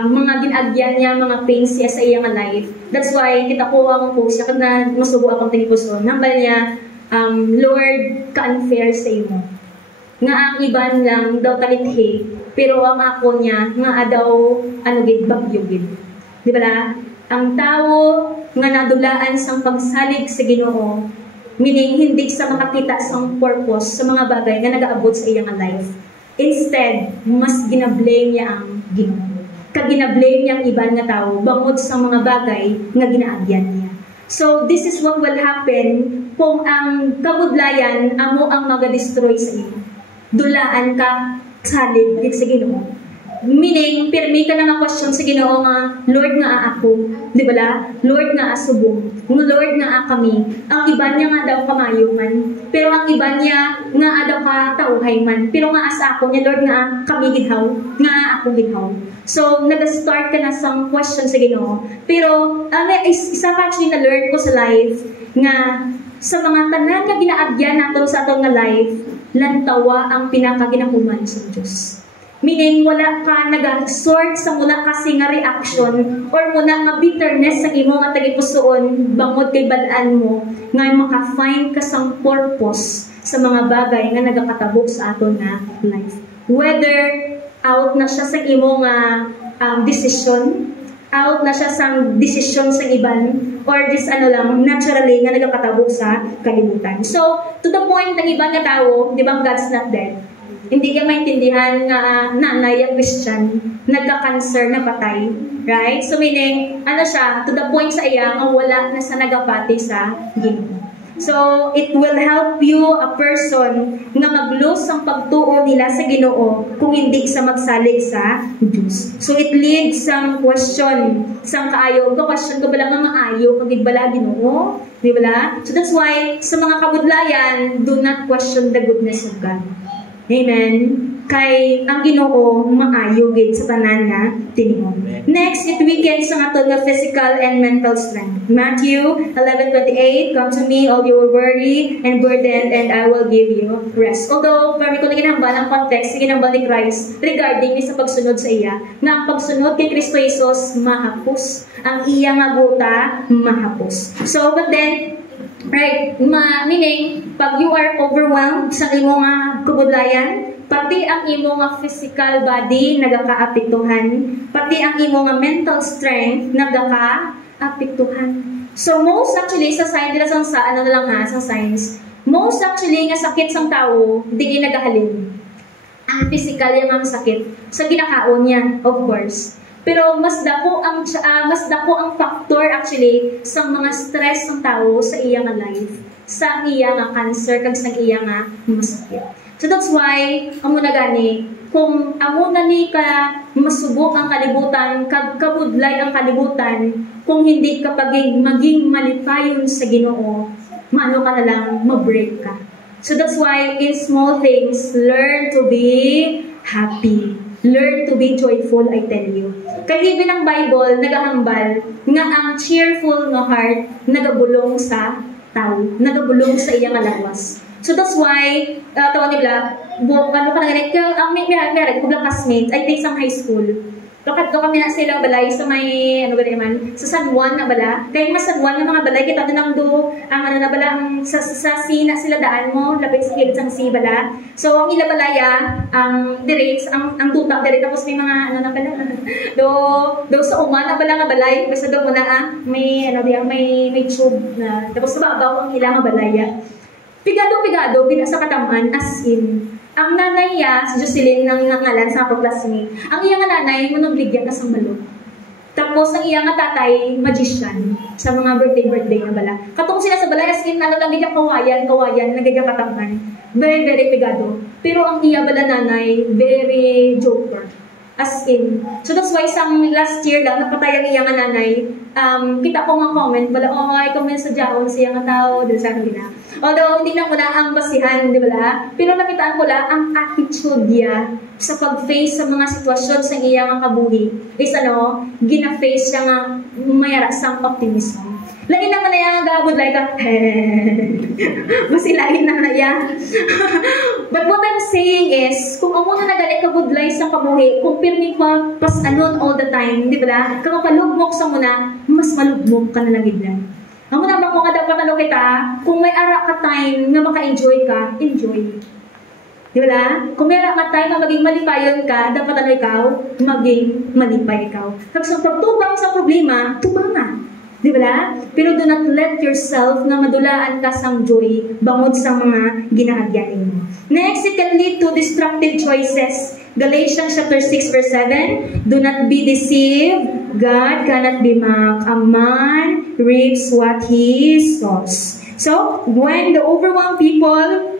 Mga ginagyan niya, mga pains siya sa iyang life. That's why kita ko ang post siya na masubo akong tinipuson. Nambal niya, Lord, ka-unfair sa imo. Nga ang iban lang daw talithi, pero ang ako niya nga daw bagyo gid. Di ba? Ang tao nga nadulaan sang pagsalig sa Ginoo, meaning hindi sa makakita sang purpose sa mga bagay nga nagaabot sa iyang life. Instead, mas ginablame niya ang Ginoo. Kag ginablame niya ang iban nga tao bangod sa mga bagay nga ginaagyan niya. So, this is what will happen kung ang kabudlayan amo ang maga-destroy sa imo. Dulaan ka salig sa Ginoo. Meaning, pirmi ka na question sa Ginoo nga, Lord nga ako, di ba? Lord nga asubong, Lord nga kami. Ang iba niya nga daw kamayo man, pero ang iba niya nga daw ka tauhay man. Pero nga asa ako niya, Lord nga kami gidhaw, nga ako gidhaw. So, nag-start ka na sa question sa Ginoo. Pero, isa ka actually na-learn ko sa life, nga sa mga tanan nga ginaagyan nato sa atong nga life, lantawa ang pinakaginahuman sa Diyos. Meaning, wala ka nag-sort sa mula kasi nga reaction or mula nga bitterness sa imo nga tagipusoon bangod kay balaan mo nga maka-find ka sang purpose sa mga bagay nga nagakatabok sa aton nga life. Whether out na siya sa imo nga decision, out na siya sang decision sa iban, or just naturally nga nagakatabok sa kalibutan. So, to the point ng ibang nga tao, di ba God's not dead? Hindi niya maintindihan nga nanay ang Christian, nagka-cancer na patay. Right? So meaning, siya, to the point sa iya, ang wala na sa nagapati sa Ginoo. So, it will help you, a person, nga mag-lose ang pagtuo nila sa Ginoo kung hindi sa magsalig sa Diyos. So, it leads some question, sang kaayo. Question ko bala nga maayo, kung di bala Ginoo? Di bala? So, that's why, sa mga kabudlayan, do not question the goodness of God. Amen. Kay ang Ginoo maayo gid sa tanan nga tinihon. Next, it weakens ang aton nga physical and mental strength. Matthew 11:28, come to me all you are worried and burdened and I will give you rest. Although, kami ko na ginambal ang context, ginambal ni Christ regarding sa pagsunod sa iya, nga ang pagsunod kay Kristo Jesus mahapos. Ang iya nga guta mahapos. So, but then, right, meaning, pag you are overwhelmed sa imo nga kabudlayan, pati ang imo nga physical body nagakaapektuhan, pati ang imo nga mental strength nagakaapektuhan. So most actually sa science nila sa sa science, most actually nga sakit sang tao di nagahalin. Ang physical yang ang sakit sa ginakaon niya, of course. Pero mas dako ang factor actually sa mga stress ng tao sa iyang life, sa iyang cancer kag sa iyang masakit. So that's why amo na gani kung amo na ni ka masubok ang kalibutan kag kabudlay ang kalibutan, kung hindi ka maging malipayon sa Ginoo, maano ka na lang ma-break ka. So that's why in small things, learn to be happy. Learn to be joyful, I tell you. Kaya even ang Bible, nagahambal nga ang cheerful nga heart nagabulong sa tao, nagabulong sa iyang lawas. So that's why, tawa nila, ano ka na ganit, ang may classmates, I think sa high school, Bakit ko kami na silang balay sa may, ano ba naman, sa San Juan na bala. Kaya mas San Juan na mga balay, kita doon ang ang ano na bala, ang sa sina sila daan mo, lapit sa kilid sang si bala. So, ang ila balaya, ang direct, ang tutak direct, tapos may mga, ano na bala, do sa uma na bala nga balay, basta do muna may, ano diyan, may tube na, tapos sa babaw ang ila nga balaya. Pigado, binasa kataman, as in, ang nanay niya, si Jocelyn, nang nangalan sa ako classmate, ang iyang nanay, manubligyan ka sa balot. Tapos, ang iyang tatay, magician, sa mga birthday na bala. Katong sila sa balay, as in, ano lang, ganyan kawayan, na ganyan kataman. Very, very pigado. Pero ang iya bala nanay, very joker. As in. So that's why last year lang, napatay ang iyang nanay, kita ko nga comment, wala, ay comment sa jaon siya nga tao, dito sa kanila. Although, hindi na ko na ang basihan, di ba? Pero nakitaan ko lang ang attitude niya sa pag-face sa mga sitwasyon sa iyang kabuhi. Is gina-face siya nga mayara sang optimism. Lagi naman na yung gabod like masilain na na yan. But what I'm saying is, kung ako na nagalit ka good life sa kabuhi, kung pirmi pa pas anon all the time, di ba? Kung palugmok sa muna, mas malugmok ka na lang gidlan. Ang muna ba kung dapat ano kita, kung may ara ka time na maka-enjoy ka, enjoy. Di ba? Kung may ara ka time na maging malipayon ka, dapat ano ikaw, maging malipay ikaw. Tapos ang pagtubang sa problema, tubang na. Di ba? Pero do not let yourself na madulaan ka sang joy bangod sa mga ginaagyanin mo. Next, it can lead to destructive choices. Galatians chapter 6 verse 7, do not be deceived. God cannot be mocked. A man reaps what he sows. So, when the overwhelmed people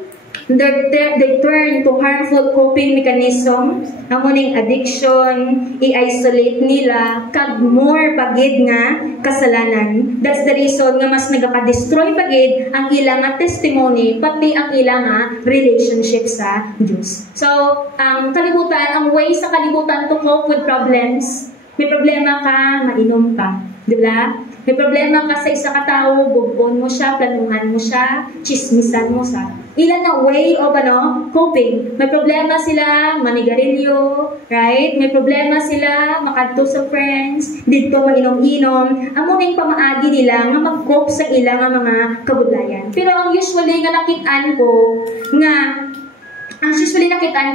they turn to harmful coping mechanism, amuning addiction, i-isolate nila, kag more pagid nga kasalanan. That's the reason nga mas nagaka-destroy pagid ang ilang testimony, pati ang ilang relationship sa Diyos. So, ang kalibutan, ang way sa kalibutan to cope with problems, may problema ka, mainom ka. Diba? May problema ka sa isa katao, bugbon mo siya, planuhan mo siya, chismisan mo siya. Ilan na way of coping. May problema sila, manigarilyo, right? May problema sila, makadto sa friends, dito mainom-inom. Amuning pamaagi nila nga mag-cope sa ilang mga kabudlayan. Pero ang usually nakitaan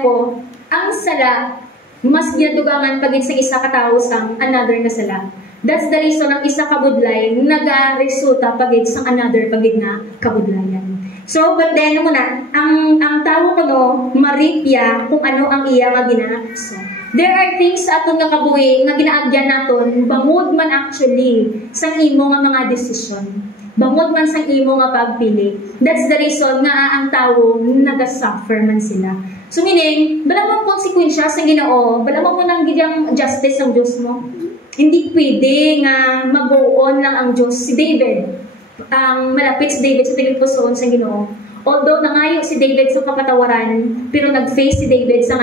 ko, ang sala, mas ginadugangan pagit sa isa katao sang another na sala. That's the reason ang isa kabudlay nagaresulta pagit sa another pagit nga kabudlayan. So, but then, ang tao ko maripya kung ano ang iya nga ginaso. There are things sa atong nga kabuhi nga ginaagyan naton, bangod man actually sa imo nga mga desisyon. Bangod man sa imo nga pagpili. That's the reason nga ang tao nagasuffer man sila. So, meaning, bala mo konsekwensya sa Ginoo, bala mo nang gidyang justice ang Diyos mo. Hindi pwede nga mag-go on lang ang Diyos. Si David, ang malapit si David sa tingin ko sa Ginoo. Although nangayo si David sa kapatawaran, pero nag-face si David sa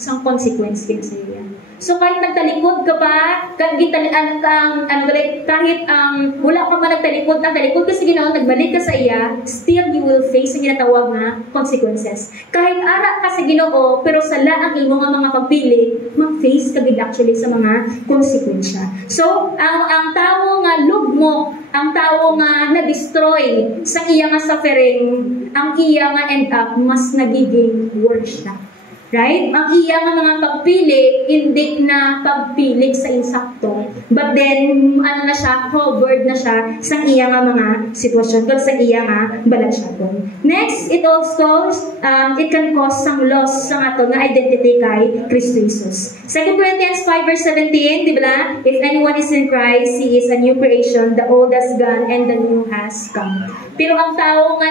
sang consequence sa iya. So kahit nagtalikod ka pa, kahit wala ka man nagtalikod ka sa Ginoo, nagbalik ka sa iya, still you will face ang ginatawag na consequences. Kahit ara ka sa Ginoo, pero sala ang imo nga mga pagpili, mag-face ka gid actually sa mga konsekwensya. So, ang tao nga lugmok, ang tao nga na-destroy sa iya nga suffering, ang iya nga end up mas nagiging worse na. Right? Ang iya nga mga pagpili, hindi na pagpili sa insakto. But then, na siya, covered na siya sa iya nga mga sitwasyon, sa iya nga balansyaton. Next, it also, it can cause some loss sa ato nga identity kay Kristo Jesus. 2 Corinthians 5 verse 17, di ba? If anyone is in Christ, he is a new creation, the old has gone and the new has come. Pero ang tao nga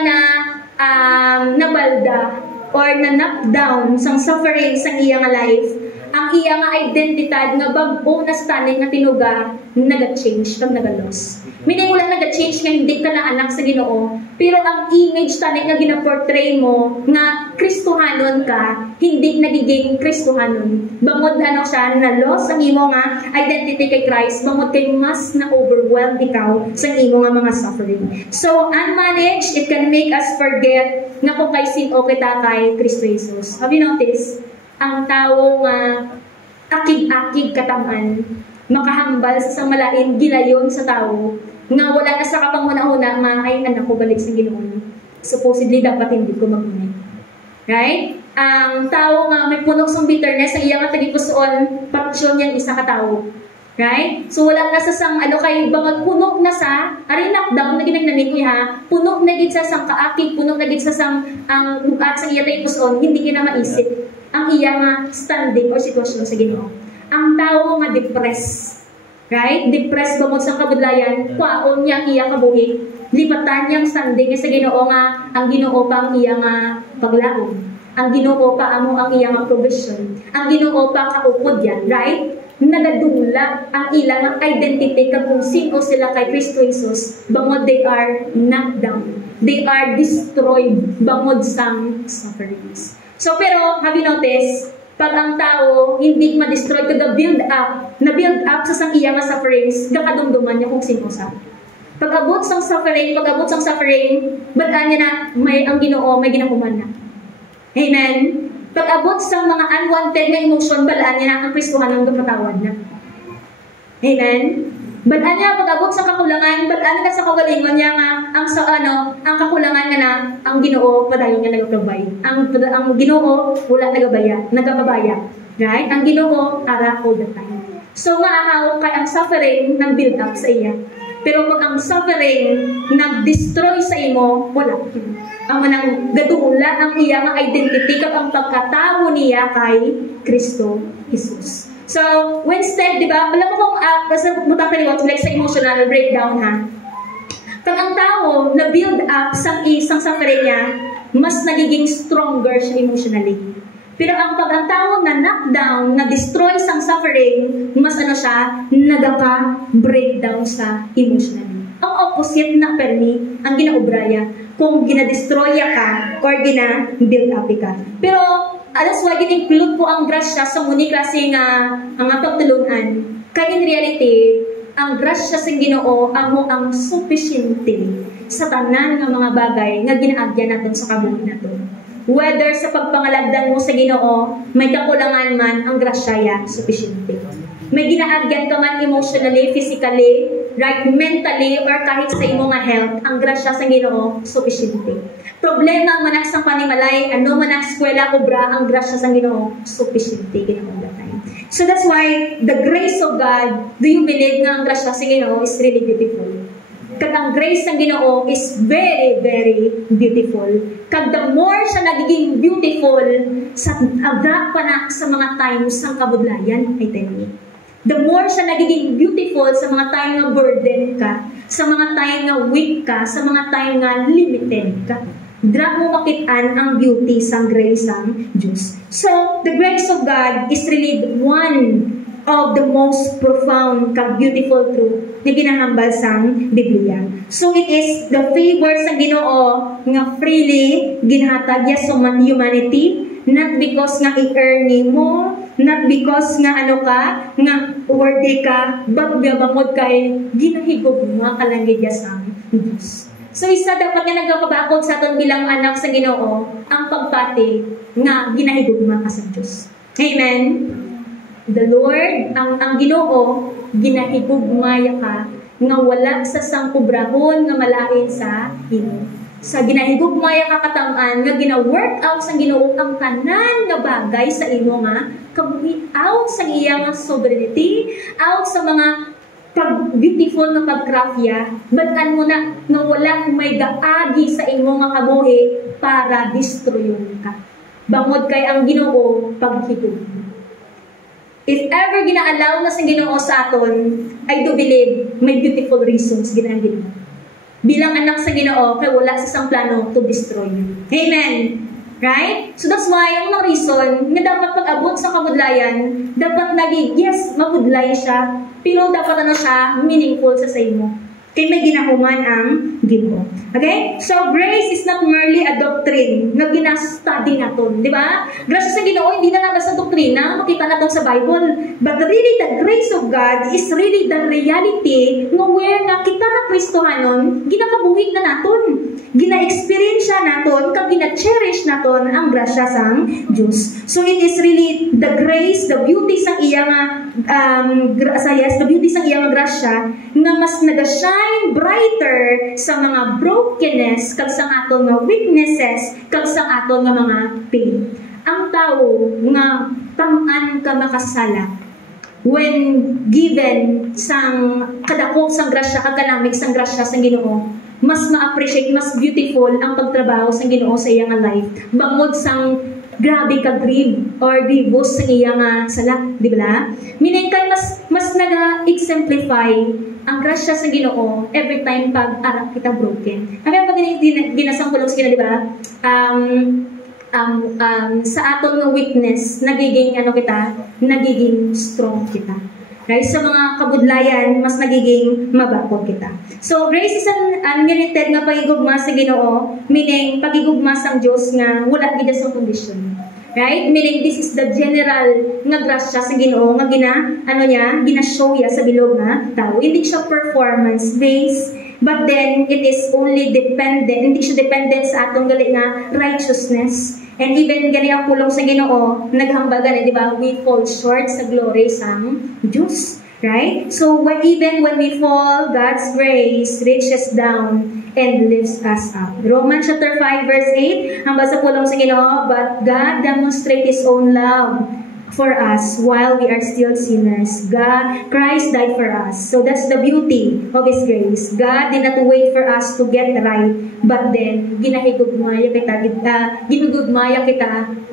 nabalda, or na-knockdown sang suffering sang iya nga life, ang iya nga identidad nga bag-o na standing nga tinuga, naga-change kag naga-loss. Meaning wala naga-change nga hindi ka na anak sa Ginoo, pero ang image standing nga gina-portray mo nga Kristohanon ka, hindi nagiging Kristohanon. Bangod siya na-loss ang imo nga identity kay Christ, bangod kay mas na-overwhelmed ikaw sa imo nga mga suffering. So, unmanaged, it can make us forget nga kung kay sin o kita kay Kristo Jesus. Have you noticed? Ang tao nga akig-akig kataman, makahambal sa malain gilayon sa tao, nga wala na sa kapanghuna-huna, ay anak ko balik sa Ginoo. Supposedly, dapat hindi ko magunay. Right? Ang tao nga may punok sa bitterness, ang iyang tagipusoon, paksyon niyang isa ka tao. Right? So, wala na sa sang, kay bangag punok na sa, ari knockdown na ginagnanig ko ha, punok na gid sa sang kaakig, punok na gid sa sang, ang at sa iya tagipusoon, hindi kina maisip ang iyang standing or sitwasyon sa Ginoo. Ang tao nga depressed. Right? Depressed ba mo sa kabudlayan, kwaon niya ang iyang kabuhi, lipatan niyang standing sa Ginoo nga, ang Ginoo pa ang iyang paglaom. Ang Ginoo pa amo ang iyang provision. Ang Ginoo pa kaupod yan, right? Nagadula ang ilang identity kung sino sila kay Kristo Jesus, bangod they are knocked down. They are destroyed bangod sang sufferings. So pero, have you noticed, pag ang tao hindi ma-destroy kada build up, na-build up sa sang iyang sufferings, kakadumduman niya kung sino sa. Pag-abot sang suffering, bataan niya na may ang Ginoo, may ginakuman na. Amen? Pag-abot sa mga unwanted na emotion, balaan niya na ang Kristuhan ng gapatawad na. Amen? Balaan niya, pag-abot sa kakulangan, balaan niya sa kagalingon niya nga, ang kakulangan niya na, ang Ginoo, padayon niya nagapabay. Ang Ginoo, wala nagababaya. Right? Ang Ginoo, ara all the time. So, maahaw kay ang suffering ng build up sa iya. Pero pag ang suffering nag-destroy sa imo, wala. Ang manang gadula ang iya nga identity kag ang pagkatao niya kay Kristo Jesus. So, instead, di ba, alam mo kung kasi mutakaliwat like sa emotional breakdown ha. Pag ang tao na build up sa isang suffering niya, mas nagiging stronger siya emotionally. Pero ang pag ang tao na knockdown, na destroy sang suffering, mas siya, nagaka-breakdown sa emotionally. Ang opposite na permi, ang ginaubraya, kung ginadestroya ka or gina-build up ka. Pero, that's why gin-include po ang grasya sa muni klase nga ang pagtulunan. Kaya in reality, ang grasya sa Ginoo amo ang sufficiente sa tanan nga mga bagay nga ginaagya natin sa kabuhi natin. Whether sa pagpangalagdan mo sa Ginoo, may kakulangan man, ang grasya sufficiente. May ginaagyan ka man emotionally, physically, right, mentally, or kahit sa imong health, ang grasya sa Ginoo sufficiente. Problema manak sa panimalay, ano manak eskwela obra, ang grasya sa Ginoo sufficiente Ginoo time. So that's why the grace of God, do you believe nga ang grasya sa Ginoo is really beautiful? Kag ang grace ng Ginoo is very, very beautiful. Kag the more siya nagiging beautiful sa aga pa na sa mga times ng kabudlayan, I tell you. The more siya nagiging beautiful sa mga time na burden ka, sa mga time na weak ka, sa mga time na limited ka. Dra mo makitaan ang beauty sa grace ng Diyos. So, the grace of God is really one of the most profound kag beautiful truth na ginahambal sa Biblia. So it is the favor sa Ginoo nga freely ginhatag sa humanity, not because nga i-earn mo, not because nga nga worthy ka, but bangod kay ginahigog nga kalangid sa Diyos. So isa dapat nga nagpapabakod sa aton bilang anak sa Ginoo ang pagpati nga ginahigugma ka sa Diyos. Amen. The Lord, ang Ginoo, ginahigugmaya ka nga wala sa sangkubrahon nga malain sa imo. Sa ginahigugmaya ka katamaan nga gina-work out sa Ginoo ang tanan nga bagay sa imo nga kabuhi out sa iyang sovereignty, out sa mga beautiful na pagkrafya, bataan mo na wala may gaagi sa imo nga kabuhi para destroyon ka. Bangod kay ang Ginoo paghigugma. If ever gina-allow na sa Ginoo sa aton, I do believe may beautiful reasons ginagin. Bilang anak sa Ginoo, kay wala sa isang plano to destroy you. Amen. Right? So that's why, ang mga reason, nga dapat pag-abot sa kabudlayan, dapat yes, mabudlay siya, pero dapat siya, meaningful sa imo. Kaya may ginahuman ang Ginoo. Okay? So, grace is not merely a doctrine na gina-study natin. Di ba? Grace sa Ginoo, hindi na lang sa doktrina, makita natin sa Bible. But really, the grace of God is really the reality nga where nga kita na Kristohanon, ginakabuhig na natin. Gina-experience natin, kag gina-cherish natin aton ang grasya sang Dios. So it is really the grace, the beauty sang iya nga the beauty sang iya nga grasya nga mas naga-shine brighter sa mga brokenness kag sang aton nga weaknesses kag sang aton nga mga pain. Ang tao nga tam-an ka makasala when given sang kadakop sang grasya kag kanamig sang grasya sang Ginoo, mas ma-appreciate, mas beautiful ang pagtrabaho sang Ginoo sa iyang life bangod sang grabe ka grievous sa iyang sala, di ba? Meaning kay mas naga-exemplify ang grasya sa Ginoo every time pag arak kita broken. Kaya pag ginasang kulong sa Ginoo, di ba? Sa aton nga weakness, nagiging nagiging strong kita. Right? Sa mga kabudlayan, mas nagiging mabakot kita. So, grace is an unmerited nga pagigugma sa Ginoo, meaning pagigugma sang Dios nga wala gid sa condition. Right? Meaning this is the general nga grasya sa Ginoo nga gina-show ya sa bilog nga tao. Hindi siya performance based, but then it is only dependent, hindi siya dependent sa atong gali nga righteousness. And even gani ang pulong sa Ginoo, naghambagan, di ba? We fall short sa glory sang Diyos. Right? So, even when we fall, God's grace reaches down and lifts us up. Romans chapter 5 verse 8, ang basa pulong sa Ginoo, but God demonstrates His own love for us while we are still sinners. Christ died for us. So that's the beauty of His grace. God did not wait for us to get right, but then ginahigugmaya kita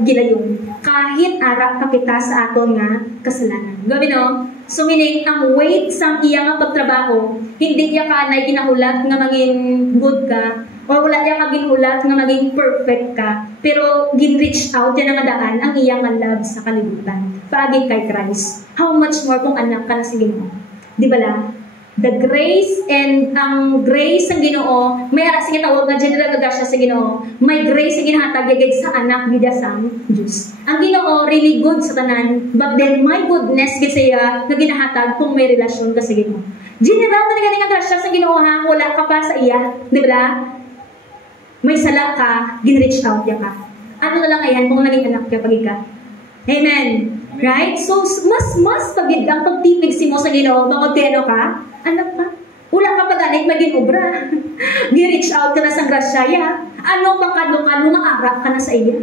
gilayon. Kahit ara pa kita sa aton nga kasalanan. Gabi no? So meaning, ang weight sa iya nga pagtrabaho, hindi niya ka na ginahulat nga maging good ka, o wala niya ka ginulat nga maging perfect ka, pero gin-reach out yan ang daan ang iyang love sa kalibutan. Paaging kay Christ. How much more kung anak ka na sa Ginoo? Di ba la? The grace and ang grace ng Ginoo, may ara sige tawag nga general grasya sa Ginoo, may grace sa ginahatag gid sa anak gid sang Dios. Ang Ginoo really good sa tanan, but then my goodness gid sa iya nga ginahatag kung may relasyon ka sa Ginoo. General talaga nga grasya sa Ginoo ha, wala ka pa sa iya, di ba? May sala ka, gin-reach out ya ka. Ano na lang ayan kung naging anak ka pag ka. Amen. Right? So, mas pagid ang pagtipig si mo sa Ginoo, bangod kay ka, anak ka. Wala ka pag-anig maging obra. Gin-reach out ka na sa grasya ya. Ano bang kadukano nga arak ka na sa iya?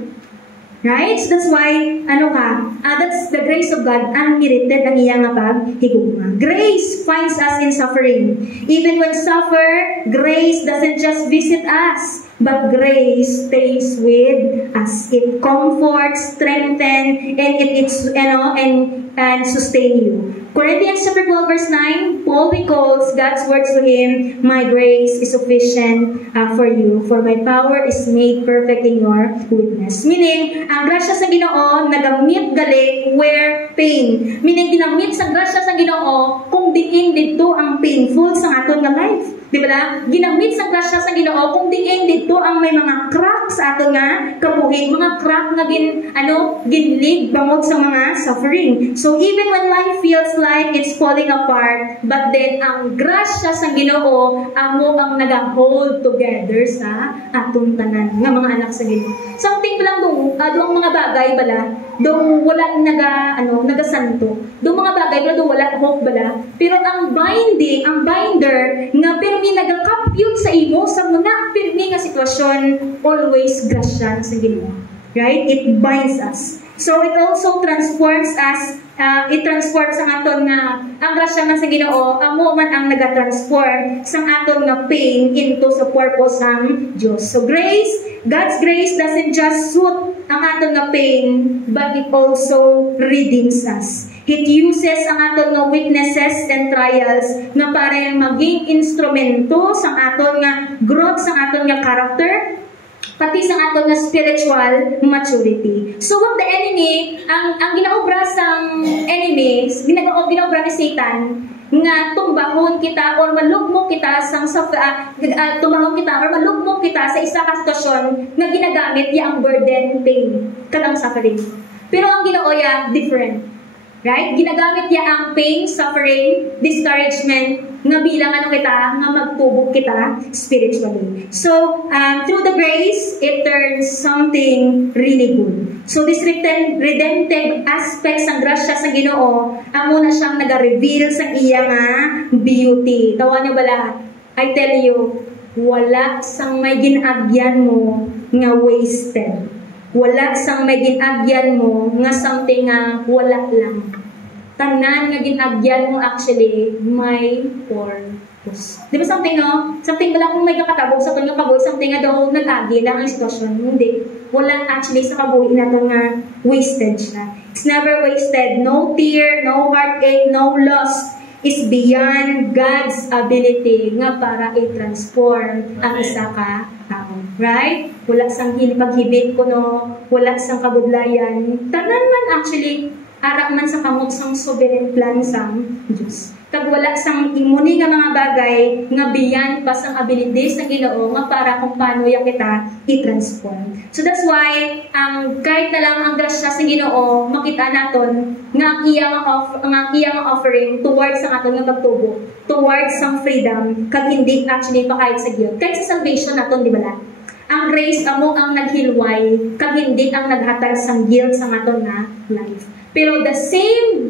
Right? So that's why, that's the grace of God, unmerited ang iyang paghigugma. Grace finds us in suffering. Even when suffer, grace doesn't just visit us, but grace stays with us. It comforts, strengthens, and sustain you. Corinthians chapter 12 verse 9, Paul recalls God's words to him, my grace is sufficient for you, for my power is made perfect in your weakness. Meaning, ang grasya sa Ginoo, nagamit gali where pain. Meaning, ginamit sa grasya sa Ginoo, kung diin dito ang painful sa aton nga life. Di ba? Ginamit sa grasya sa Ginoo, kung diin dito ang may mga crack sa aton nga kabuhi, mga crack nga ginlig bangod sa mga suffering. So, even when life feels like it's falling apart, but then ang grasya sa Ginoo amo ang naga-hold together sa atong tanan nga mga anak sa Ginoo. Something lang ang mga bagay bala, dong wala nagasanto. Dong mga bagay bala dong wala hope bala. Pero ang binder nga pirmi nagakapyut sa imo sa mga pirmi nga sitwasyon, always grasya sa Ginoo. Right? It binds us. So it also transforms us. It transforms ang aton nga ang grasya nga sa Ginoo amo man ang nagatransform sang aton nga pain into sa purpose sang Dios. So God's grace doesn't just suit ang aton nga pain, but it also redeems us. It uses ang aton nga weaknesses and trials nga para maging instrumento sang aton nga growth sang aton nga character, pati sa aton nga spiritual maturity. So what the enemy, ang ginaobra sang enemy, ginaobra ni Satan, nga tumbahon kita or malugmok kita sa isa ka sitwasyon nga ginagamit ya ang burden, pain, kadang suffering. Pero ang Ginoo ya different. Right? Ginagamit niya ang pain, suffering, discouragement, nga bilang ano kita, nga magtubog kita spiritually. So, through the grace, it turns something really good. So, this redemptive aspects ng grasya sa Ginoo, amo na siyang nag-reveal sa iya nga beauty. Tawa niyo bala, I tell you, wala sang may ginagyan mo nga wasted. Wala sang may ginagyan mo nga something nga wala lang. Tanan nga ginagyan mo actually may purpose. Di ba something no? Something wala kung may kakatabog sa tunong kabuhi, something nga daw nag-agi lang ang sitwasyon. Hindi. Wala actually sa kabuhi na ito nga wasted siya. It's never wasted. No tear, no heartache, no loss is beyond God's ability nga para i-transform ang isa ka tao. Right? Wala sang paghibit ko no, wala sang kabudlayan. Tanan man actually, arak man sa kamot sang sovereign plan sang Diyos. Kag wala sang imuni nga mga bagay nga beyond pa sang abilities ng Ginoo nga para kung paano ya kita i-transform. So that's why kahit na lang ang grasya sa Ginoo makita naton nga ang iyang offering towards ang aton nga pagtubo, towards sang freedom kag hindi actually pakayag sa guilt. Kahit sa salvation naton di ba? Ang grace amo ang naghilway kag hindi ang naghatag sang guilt sa aton nga life. Pero the same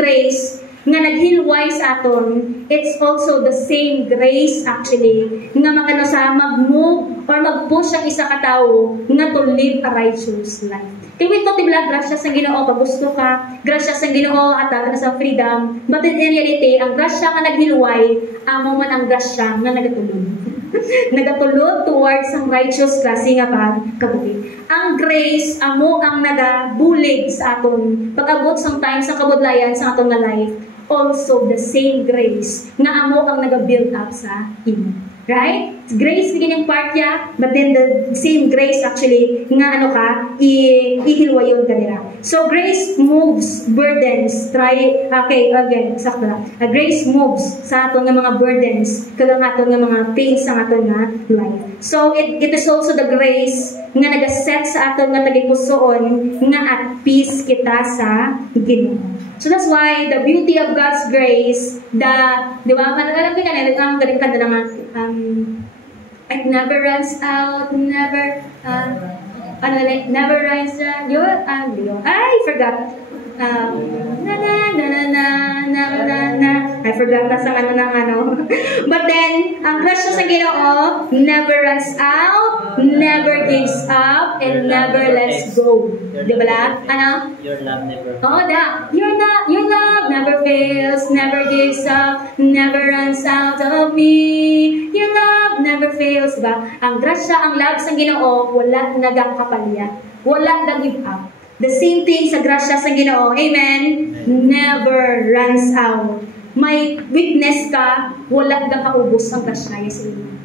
grace nga naghilway sa aton, it's also the same grace actually nga makano sa mag-move or mag-push ang isa ka tawo nga to live a righteous life. Kaya ito tibla grasya sa Ginoo pag gusto ka, grasya sa Ginoo at na sa freedom, but in reality ang grasya nga naghilway amo man ang grasya nga nagatulog. Nagatulog towards ang righteous klase nga pagkabuhi. Ang grace amo ang nagabulig sa aton pag-abot sang time sa kabudlayan sa aton nga life. Also the same grace nga amo ang naga-build up sa imo. Right? Grace beginning part ya, but then the same grace actually nga ano ka ihilwayon kanila. So grace moves burdens. Sakto na. Grace moves sa aton nga mga burdens kagang aton nga mga pains sa aton nga life. So it is also the grace nga nagaset sa aton nga tagipusoon nga at peace kita sa Ginoo. So that's why the beauty of God's grace, di ba, alam ko yan, ang galing ka na it never runs out, never runs out, I forgot. I forgot na sa ano. But then, ang grasya sa Ginoo never runs out, never gives up, and never lets go. Di ba la? Ano? Your love never. Your love never fails, never gives up, never runs out of me. Your love never fails. Diba? Ang grasya, ang love sa Ginoo, wala nagkakapalya. Wala nag-give up. The same thing sa grasya sa Ginoo. Amen? Never runs out. May weakness ka, wala ka kaubos ang grasya sa inyo.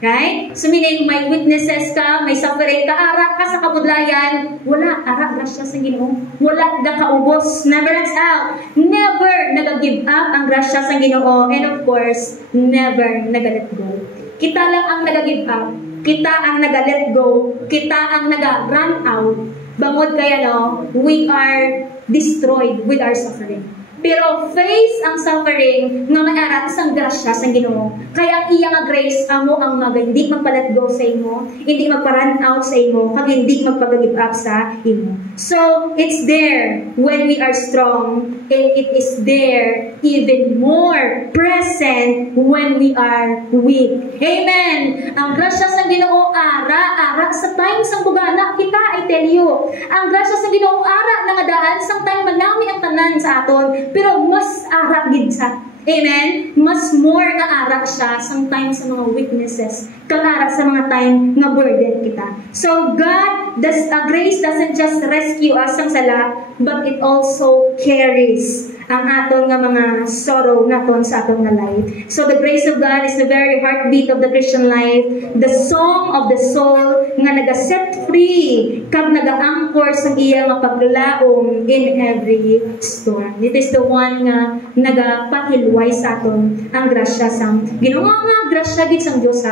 Right? So meaning, may weaknesses ka, may suffering ka, arak ka sa kabudlayan, wala, arak grasya sa Ginoo. Wala ka kaubos. Never runs out. Never nag-give up ang grasya sa Ginoo. And of course, never nag-let go. Kita lang ang nag-give up. Kita ang nag-let go. Kita ang nag-run out. Bangod kaya we are destroyed with our suffering. Pero face ang suffering nga may-arat sang grasya sang Ginoo. Kaya ang iya nga grace amo ang hindi magpa-let go sa imo, hindi magpa-run out sa imo, kag hindi magpag-give up sa imo. So, it's there when we are strong, and it is there even more present when we are weak. Amen! Ang grasya sang Ginoo ara sa time sang bugana kita, I tell you. Ang grasya sang Ginoo ara nangadaan sang time manami ang tanan sa aton. Pero mas arak gid sa. Amen? Mas more nga arak siya sometimes sa mga weaknesses. Kalarak sa mga time nga burden kita. So God, grace doesn't just rescue us sang sala, but it also carries ang aton nga mga sorrow naton sa aton nga life. So the grace of God is the very heartbeat of the Christian life, the song of the soul nga naga-set free kag naga-anchor sa iya nga paglaom in every storm. It is the one nga nagapahilway sa aton ang grasya sang Ginoo nga grasya gid sang Dios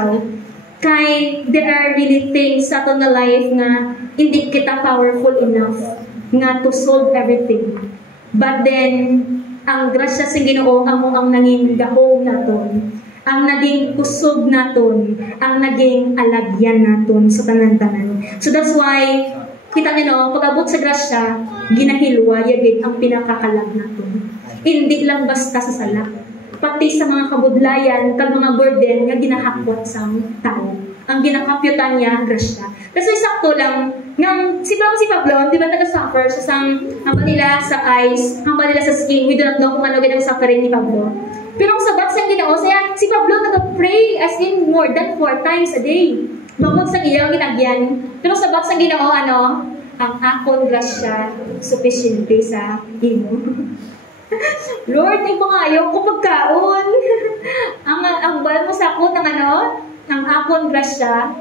kay there are really things sa aton nga life nga hindi kita powerful enough nga to solve everything. But then, ang grasya sa Ginoo amo ang naging dahom naton, ang naging kusog naton, ang naging alagyan naton sa tanan-tanan. So that's why kita niyo pag abot sa grasya, ginahilwa yagid ang pinakakalag naton. Hindi lang basta sa sala, pati sa mga kabudlayan kag mga burden nga ginahakot sa tao. Ang ginakapyutan niya grasya. Kasi sakto lang ngang si Pablo, di ba taga-suffer sa sang hamba nila sa eyes, hamba nila sa skin. We do not know kung ano ginang suffering ni Pablo. Pero ang sabat sa Ginoo, saya si Pablo nag-pray as in more than 4 times a day. Bangod sa iyang ginagyan. Pero sabat sa Ginoo ano, ang akon grasya sufficiente sa imo. Lord, ay pangayo ko pagkaon. ang bal mo sa akon ng ano, ang akon grasya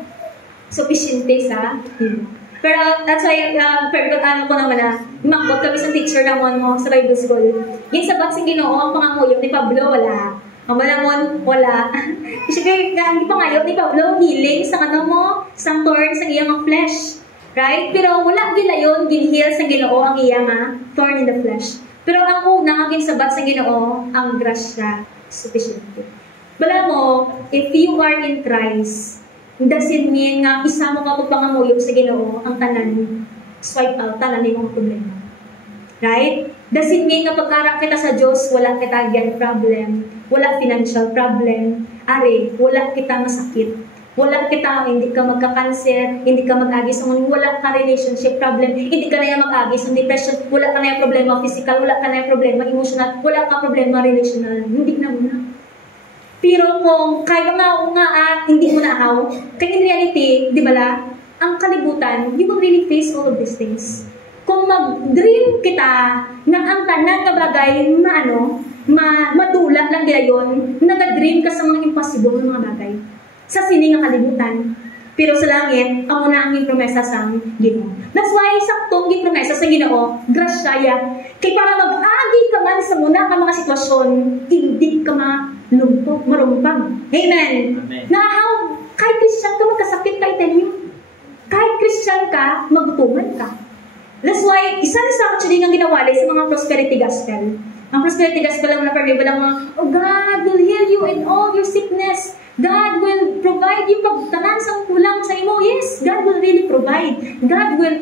sufficiente sa imo. Pero that's why, pero ano ko naman na, makbot kami sa teacher naman mo sa Bible School. Yung sabat sa Ginoo, ang panganguyok ni Pablo, wala. Ang malamon, wala. Kasi ang pangayok ni Pablo, healing sa ano mo, sa thorn sa iyang flesh. Right? Pero wala gila yun, ginheal sa Ginoo ang iyang thorn in the flesh. Pero ang unang ang sabat sa Ginoo, ang grasya sufficiente. Bala mo, if you are in Christ, doesn't mean nga isa mo ka pagpanganguyok sa Ginoo ang tanan swipe out, tanan ni mga problema. Right? Doesn't mean nga pagkarak kita sa Diyos, wala kita again problem, wala financial problem, ari, wala kita masakit, wala kita, hindi ka magka-cancer, hindi ka mag-agi sa mga, wala ka relationship problem, hindi ka na yung mag-agi sa depression, wala ka na yung problema physical, wala ka na yung problema emotional, wala ka problema relational, hindi na muna. Pero kung kaya nga hindi mo naahaw, kaya in reality, di ba la, ang kalibutan, you will really face all of these things. Kung mag-dream kita na ang tanan na bagay madula lang nila yun, nag-dream ka sa mga impossible mga bagay. Sa sining ang kalibutan. Pero sa langit, ang una ang promesa sa Ginoo. That's why, saktong promesa sa Ginoo, grasyaya. Kaya para mag-agi ka man sa muna ka mga sitwasyon, hindi ka marumpag. Amen. Nahaw, kahit Christian ka, magkasakit ka, I tell you. Kahit Christian ka, magutuman ka. That's why, isa rin sa actually nga ginawali sa mga prosperity gospel. Ang prosperity gospel lang na parang mga, oh God will heal you in all your sickness. God will provide you pag tanan sa kulang sa imo. Yes, God will really provide. God will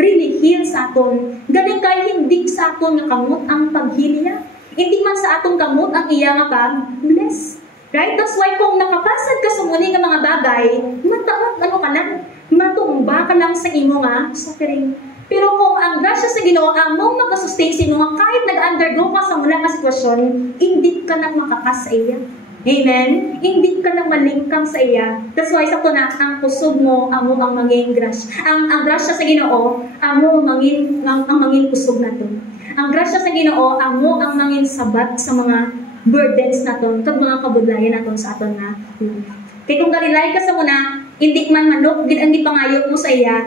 really heal sa aton. Galing kay hindi sa aton nga kamot ang paghili niya. Hindi man sa atong kamot ang iya nga pag-bless. Right? That's why kung nakapasad ka sa muli nga mga bagay, matumba ka lang sa imo nga suffering. Pero kung ang grasya sa Ginoo ang mong mag-sustain sa imo nga kahit nag-undergo ka sa mula nga sitwasyon, hindi ka na makakas sa iya. Amen? Hindi ka na malingkang sa iya. That's why sakto na ang kusog mo, amo ang manging grasya. Ang grasya sa Ginoo, amo ang manging kusog nato. Ang grasya sa Ginoo, amo ang manging sabat sa mga burdens naton, kag mga kabudlayan naton sa aton na. Kaya kung galilay ka sa muna, hindi man manok, ang ginpangayok mo sa iya.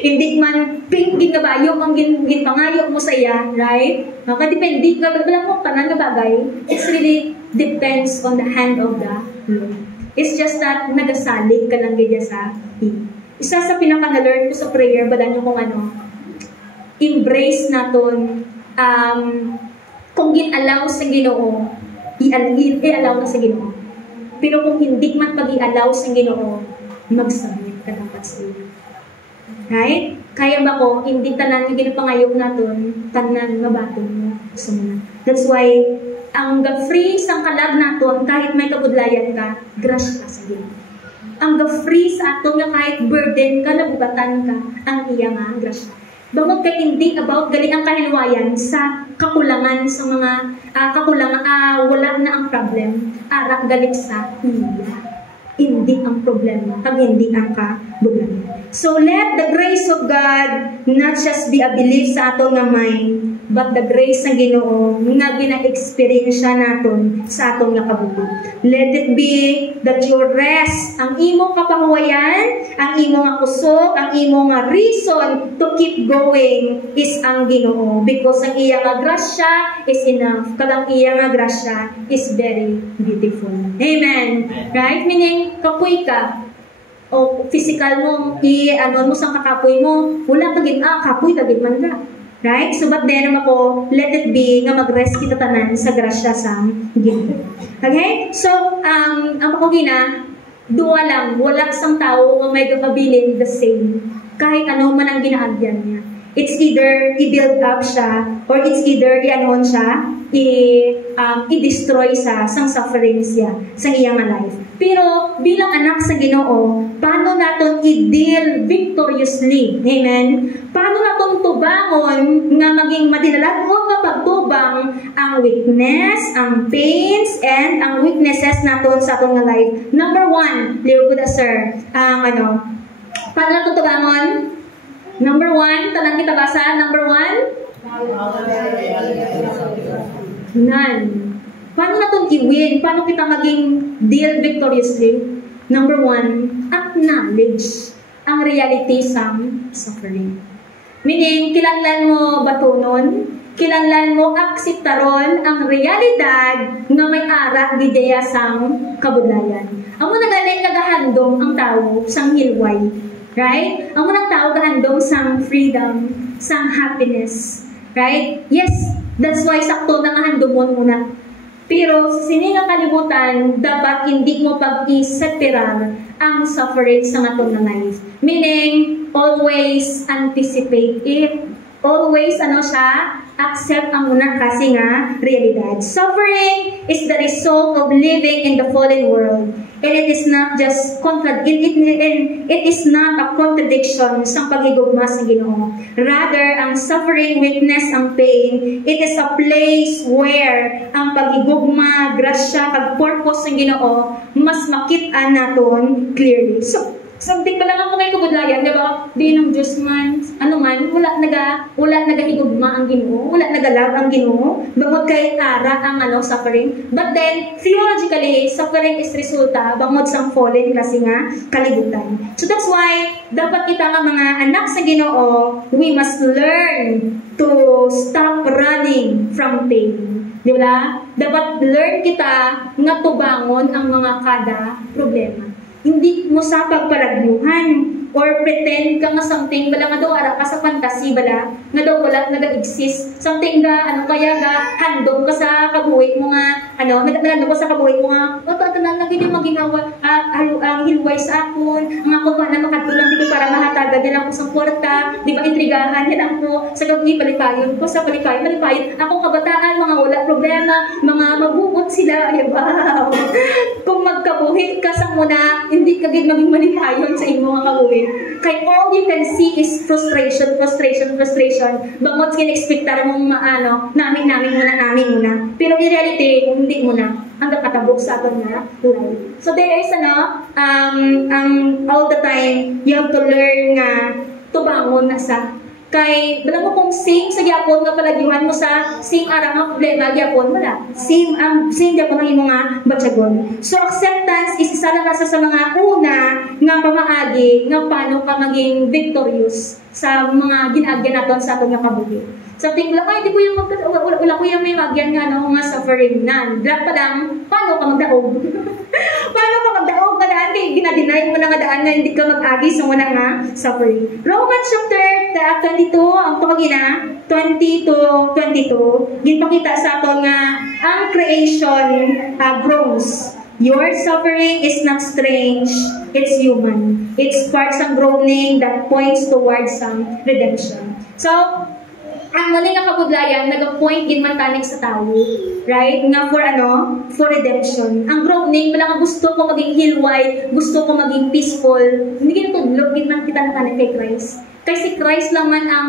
Hindi man pink, gingabayok ang ginpangayok mo sa iya, right? Makadepende ka, wala mo tanan nga bagay. It's really depends on the hand of the Lord. It's just that nagasalig ka lang ganyan sa isa sa pinaka-na-learn ko sa prayer, balan nyo kung ano, embrace naton, kung gin-allow sa Ginoo, i-allow na sa Ginoo. Pero kung hindi man pag-i-allow sa Ginoo, mag-submit ka dapat sa iyo. Right? Kaya ba ko, hindi tanan yung ginapangayok natin, tanan mabaton mo sa muna. That's why, ang free sa kalag natin, kahit may kabudlayan ka, grasya ka sa Ginoo. Ang free sa aton nga kahit burden ka, nabugatan ka, ang iya nga grasya. Bangod ka hindi about galing ang kahilwayan sa kakulangan sa mga wala na ang problem, ara galit sa iya. Hindi ang problema, kag hindi ang kabudlayan. So let the grace of God not just be a belief sa aton nga mind, but the grace ng Ginoo nga gina-experience naton sa aton nga kabubuhay. Let it be that your rest, ang imong kapahuwayan, ang imong nga kusog, ang imong nga reason to keep going is ang Ginoo, because ang iya nga grasya is enough. Kag ang iya nga grasya is very beautiful. Amen. Right? Meaning kapoy ka, o physical mo, ano mo sa kakapoy mo, wala kagin, kapoy kagin man na. Right? So, but then, ako, let it be nga mag-rest kita tanan sa grasya sa Ginoo. Okay? So, ang ako gina, duwa lang, wala sang tao nga may gagabilin the same. Kahit ano man ang ginaagyan niya. It's either i-build up siya, or it's either i-anon siya, i-destroy sa sang sufferings siya sa iyang life. Pero bilang anak sa Ginoo, paano naton i-deal victoriously? Amen? Paano naton tubangon nga maging madinalag o nga pagtubang ang weakness, ang pains, and ang weaknesses naton sa atong nga life? Number 1, liw ko da sir, ang paano naton tubangon? Number 1, talang kita basa, number 1? None. Paano natin i-win? Paano kita maging deal victoriously? Number 1, acknowledge ang reality sa suffering. Meaning, kilanlan mo batunon, kilanlan mo aksiptaron ang realidad nga may ara videya sang kabudlayan. Amo na galing nagahandom ang tao sang hilway. Right? Amo nang tao gahandom sang freedom, sang happiness. Right? Yes, that's why sakto na nga handomon muna. Pero sa siningang kalibutan, dapat hindi mo pag-iseparar ang suffering sa atong life. Meaning, always anticipate it. Always, accept ang una kasi nga realidad. Suffering is the result of living in the fallen world. And it is not just it is not a contradiction sa paghigugma sa Ginoo. Rather, ang suffering, weakness, ang pain, it is a place where ang paghigugma, grasya, kag purpose ng Ginoo mas makita naton clearly. So, something pa lang ako may kabudlayan, di ba? Di ng Diyos man, wala nagahigugma ang Ginoo, wala nagalab ang Ginoo, bangod kay ara ang suffering. But then, theologically, suffering is resulta, bangod sang fallen kasi nga kalibutan. So that's why, dapat kita nga mga anak sa Ginoo, we must learn to stop running from pain. Di ba? Dapat learn kita nga tubangon ang mga kada problema. Hindi mo sa pagpalagyuhan or pretend ka nga something bala nga daw ara ka sa fantasy bala nga daw wala naga-exist something ga kaya ga handog ka sa kabuhi mo nga nagandog ka sa kabuhi mo nga tanan lang gid maginawa ang hilway sa akon nga ko pa na makatulang dito para mahatagan nila ko sa kwarta di ba intrigahan nila ko sa gagawin palipayon ko sa palipayon akong kabataan mga wala problema mga magugot sila ay wow kung magkabuhi ka sa muna hindi ka gid maging malipayon sa imo nga kabuhi. Kay all you can see is frustration. Bangod kinexpectar mong namin muna. Pero in reality, hindi muna. Ang nakatabok sa aton na life. So there is all the time, you have to learn nga tubangon na sa kay bala mo kung same sa gyapon nga palagyuhan mo sa same ara nga problema gyapon wala same gyapon ang imo nga batyagon. So acceptance is isa lang sa mga una nga pamaagi nga paano ka maging victorious sa mga ginaagyan naton sa atong nga kabuhi. Something lang di ko yung wala ko yung may magyan nga nga suffering nan. Drop pa lang paano ka magdaog. Paano ka magdaog ka daan kay ginadeny mo na nga daan nga hindi ka mag-agi sa una nga suffering. Romans chapter 22 ang pagina 20 to 22 ginpakita sa aton nga ang creation groans. Your suffering is not strange, it's human. It's part ng groaning that points towards some redemption. So, ang mali nga kabudlayan, nag-point in mantanig sa tao, right? Nga for redemption. Ang groaning, wala nga gusto ko maging hilway, gusto ko maging peaceful. Hindi kinatudlog, hindi man kita natanig kay Christ. Kasi Christ lang man ang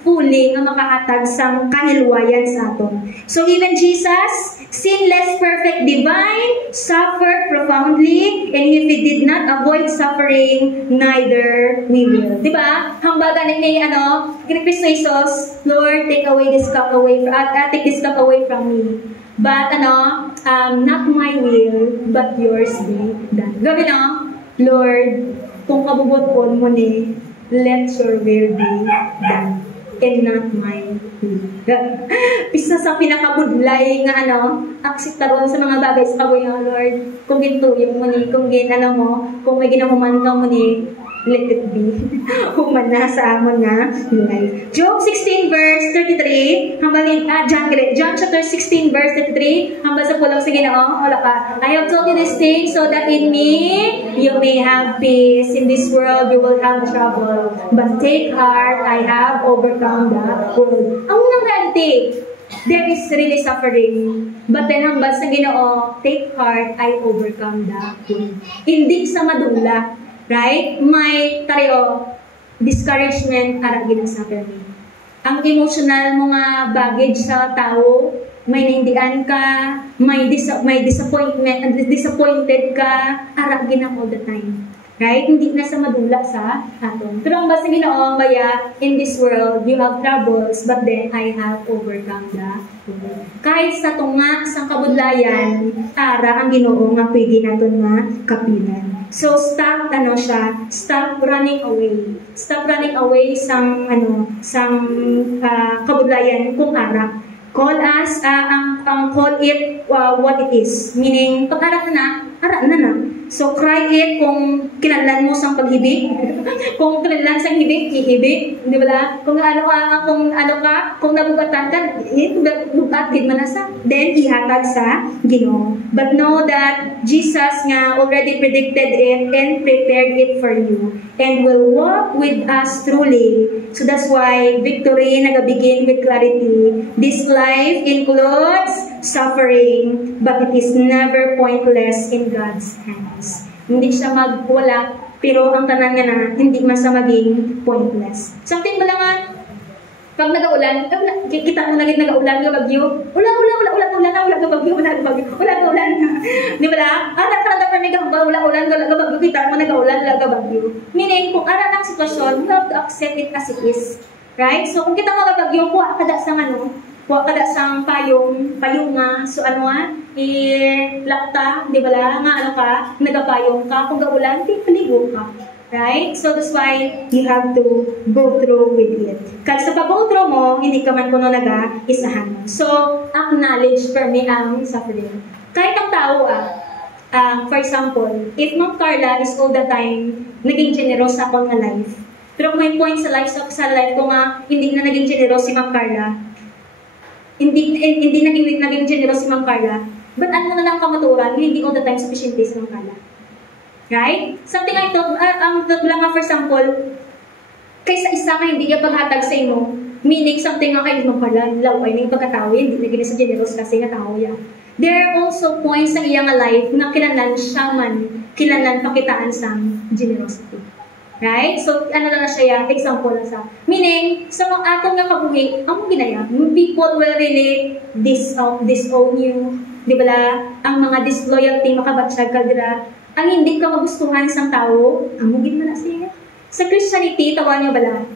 fully nga makahatag sa kahilwayan sa aton. So even Jesus, sinless, perfect, divine, suffered profoundly, and if He did not avoid suffering, neither we will. Diba? Hambaga ni Kristo Jesus, Lord, take this cup away from me. But not my will, but yours be done. Gabi Lord, kung kabubot mo ni, let your will be done. And not my will. Pisa sa pinakabudlay nga aksiptaron sa mga bagay sa kabuhi nga Lord. Kung gintuyo mo ni, kung may ginahuman ka mo ni, let it be. Humana sa amon nga life. Job 16 verse 33, hambal ni John chapter 16 verse 33, hambal sa pulong sa Ginoo, wala ka. I have told you this thing so that in me you may have peace. In this world you will have trouble, but take heart, I have overcome the world. Ang unang reality, there is really suffering. But then hambal sa Ginoo, take heart, I overcome the world. Hindi sa madula. Right? May tayo, discouragement para ginasapir ni. Ang emotional mga baggage sa tao, may naindian ka, may disappointed ka, ara gina all the time. Right? Hindi na sa madula sa aton. Pero ang basta Ginoo baya, in this world, you have troubles, but then I have overcome the world. Kahit sa tunga, sa kabudlayan, ara ang Ginoo nga pwede naton nga kapilan. So stop stop running away. Stop running away sang kabudlayan kung ara. Call us call it what it is. Meaning pag ara na. So cry it kung kinahanglan mo sang paghibig. Kung kinahanglan sang hibig, ihibig, di ba? Kung nabugatan ka, bugat gid man sa. Then ihatag sa Ginoo. But know that Jesus nga already predicted it and prepared it for you and will walk with us truly. So that's why victory nagabigin with clarity. This life includes suffering, but it is never pointless in God's hands. Hindi siya magwala, pero ang tanan nga na, hindi man sa maging pointless. Something ba lang nga, pag nag-aulan, kita mo naging nag-aulan nga bagyo, ulan nga bagyo. Di ba lang? Nataranda pa may ulan nga bagyo, kita mo nag-aulan nga bagyo. Meaning, kung ara ng sitwasyon, you have to accept it as it is. Right? So, kung kita mo nga bagyo, kuha kada sang payong nga, so lakta, di ba lang, nga nagapayong ka, kung gaulan, paligo ka. Right? So that's why you have to go through with it. Kasi sa pag-go through mo, hindi ka man kuno isahan mo. So, acknowledge for me ang suffering. Kahit ang tao, for example, if Ma'am Carla is all the time naging generous sa akong life, pero kung may point sa life ko nga, hindi na naging generous si Ma'am Carla, hindi naging generous si Ma'am Carla, but ano na lang kamaturan, hindi all the time sufficient si Ma'am Carla. Right? Something like ito, ang lang for example, kaysa isa nga hindi niya paghatag sa imo, meaning something nga kayo Ma'am Carla, laway na yung pagkatao, hindi naging sa generous kasi nga tao yan. There are also points sa iyang life na kilanan pakitaan sa generosity. Right? So, ano na siya, example na sa. Meaning, sa mga atong nga kabuhi, ang ginaya, people will really disown you. Di ba? Ang mga disloyalty, makabatsyag ka dira. Ang hindi ka magustuhan sa tao, ang mugin mo na siya. Sa Christianity, tawa niyo bala?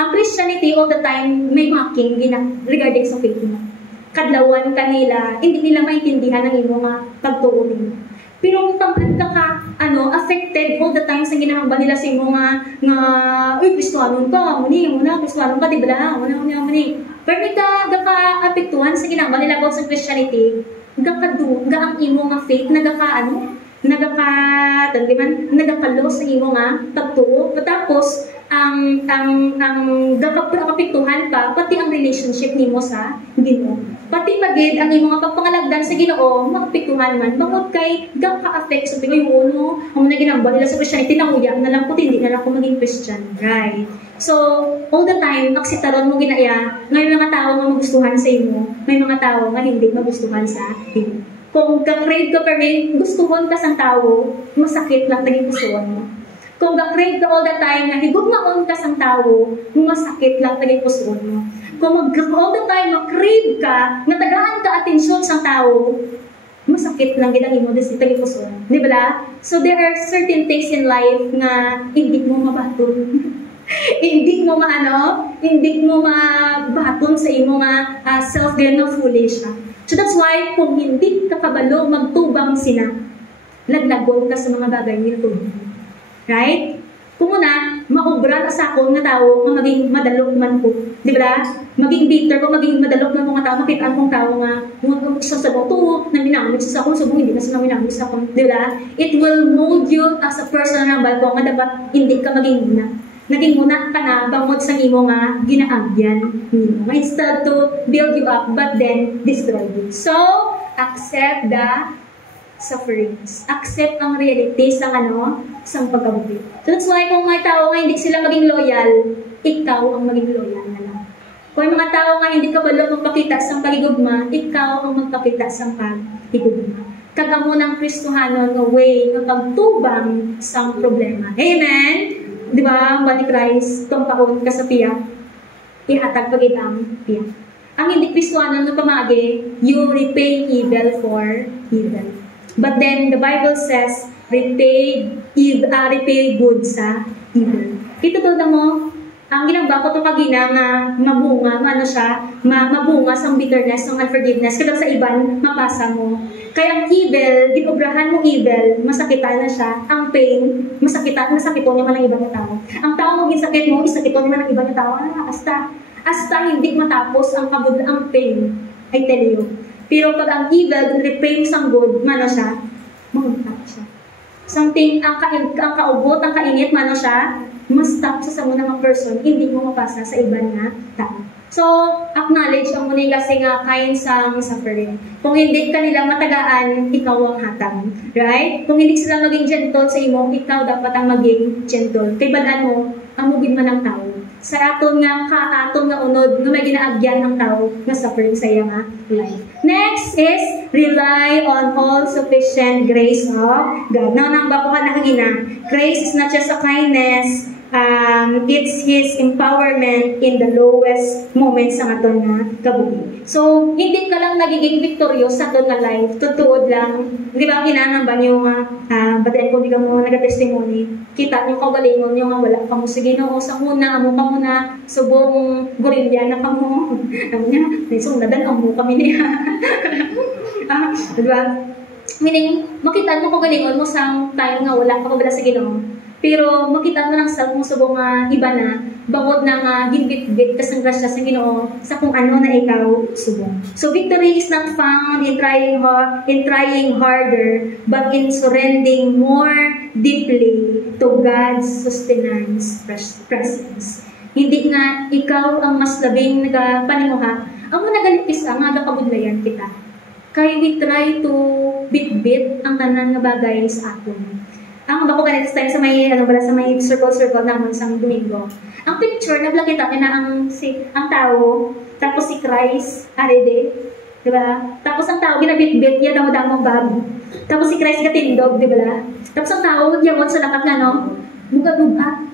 Ang Christianity all the time, may mocking regarding sa faith mo. Kadlawan kanila, hindi nila maintindihan ang imo nga pagtuunin. Pero kung tamaan ka affected all the time sa ginahamba nila sa imo nga Kristohanon ka, Kristohanon ka, di ba? Muni. Pero gaka-apektuhan sa ginahamba nila sa Christianity, ang imo nga faith, nagakalo sa imo nga pagtuo. Tapos, ang gaka-apektuhan pa, pati ang relationship nimo sa Ginoo. Pati pagid ang imong pagpangalagdan sa Ginoo, maapektuhan man bangod kay gaka-affect sa pingoy uno, ang naginamba nila sa Christianity tinanguyang na lang ko hindi na lang ko maging Christian, right? So, all the time naksitaron mo ginaya, ngay mga tao nga magustuhan sa imo, may mga tao nga hindi magustuhan sa imo. Kung ka-crave ka pero gustuhon ka sa tao, masakit lang naging gustuhan mo. Kung ka-crave ka all the time nga higugmaon ka sa tao, masakit lang naging gustuhon mo. Kung all the time mag-crave ka, natagaan ka atensyon sa tao, masakit lang ginang mo dito yung puso. Di ba? So there are certain things in life na hindi mo mabaton. hindi mo mabaton sa imo nga self-gain na foolish. So that's why kung hindi ka kabalo magtubang sina, laglagon ka sa mga bagay nila tubang. Right? Kung muna, maobra ka sa akon nga tao nga maging madalok man ko. Di ba? Maging bitter ko, maging madalok man ko nga tao, mapitaan kong tao nga sa sabong tuo, na minamit sa akon, sabong hindi na sa minamit sa akon. Di ba? It will mold you as a person na ko nga dapat hindi ka maging muna. Naging muna ka na, bangod sa imo nga ginaagyan. Instead to build you up, but then destroy you. So, accept the sufferings. Accept ang reality sa sa pagkabuti. So that's why kung may tao nga hindi sila maging loyal, ikaw ang maging loyal na lang. Kung mga tao nga hindi ka balo magpakita sa pagigugma, ikaw ang magpakita sa pagigugma. Kagamo ng Kristohanon nga way ng pagtubang sa problema. Amen? Di ba? Bali Christ, tumpaon ka sa piyak, ihatag pag-itang piyak. Ang hindi Kristohanon nga pamagi, you repay evil for evil. But then the Bible says, repay good sa evil. Ito to mo, ang ginagawa ko ito kagina nga mabunga, mabunga sa bitterness, ng unforgiveness, kada sa iban, mapasa mo. Kaya ang evil, ginobrahan mo evil, masakitan na siya. Ang pain, masakiton niya man ang ibang tao. Ang tao mo gisakit mo, isakiton niya man ang ibang tao. Hasta hindi matapos ang pain, I tell you. Pero pag ang evil, repay sa good, siya, mamuntak siya. Something, ang kaubot, ang kainit, siya, mas stop sa muna ng person, hindi mo mapasa sa iba na tao. So, acknowledge ang muna kasi nga kain sa suffering. Kung hindi ka nila matagaan, ikaw ang hatang. Right? Kung hindi sila maging gentle sa imo, ikaw dapat ang maging gentle. Kay balaan mo, ang mugin man ng tao. Sa aton nga unod nga may ginaagyan ng tao nga suffering sa iya nga life. Next is rely on all sufficient grace of God. Now, nang bako ka nakagina, grace is not just a kindness, it's His empowerment in the lowest moments sa aton nga kabuhi. So, hindi ka lang nagiging victorious sa aton nga life, tutuod lang. Di ba, kinanang ba niyo nga, batayan ko di ka mo nag-testimony, kita niyo kagalingon niyo nga wala ka mo sa Ginoo, sa muna, amo ka muna, subong gorilya na ka mo. Amo niya, sundadan, amo kami niya. Diba? Meaning, makita mo kagalingon mo sa time nga wala ka kabala sa Ginoo. Pero makita mo lang sa kung subong iba na, bangod na nga ginbit-bit kasang grasya sa Ginoo sa kung ano na ikaw subong. So victory is not found in trying harder, but in surrendering more deeply to God's sustenance presence. Hindi nga ikaw ang mas labing nagapaninguha, ang mga nagalipis ang nagakabudlayan kita. Kaya we try to bit-bit ang tanan nga bagay sa aton. Ang bako ganito tayo sa may circle naman sa Domingo. Ang picture naglakita niya na ang tao, tapos si Christ, arede, di ba? Tapos ang tao ginabit-bit niya damo-damong bag. Tapos si Christ gatindog, di ba? Tapos ang tao yamon sa lakat nga buga-buga.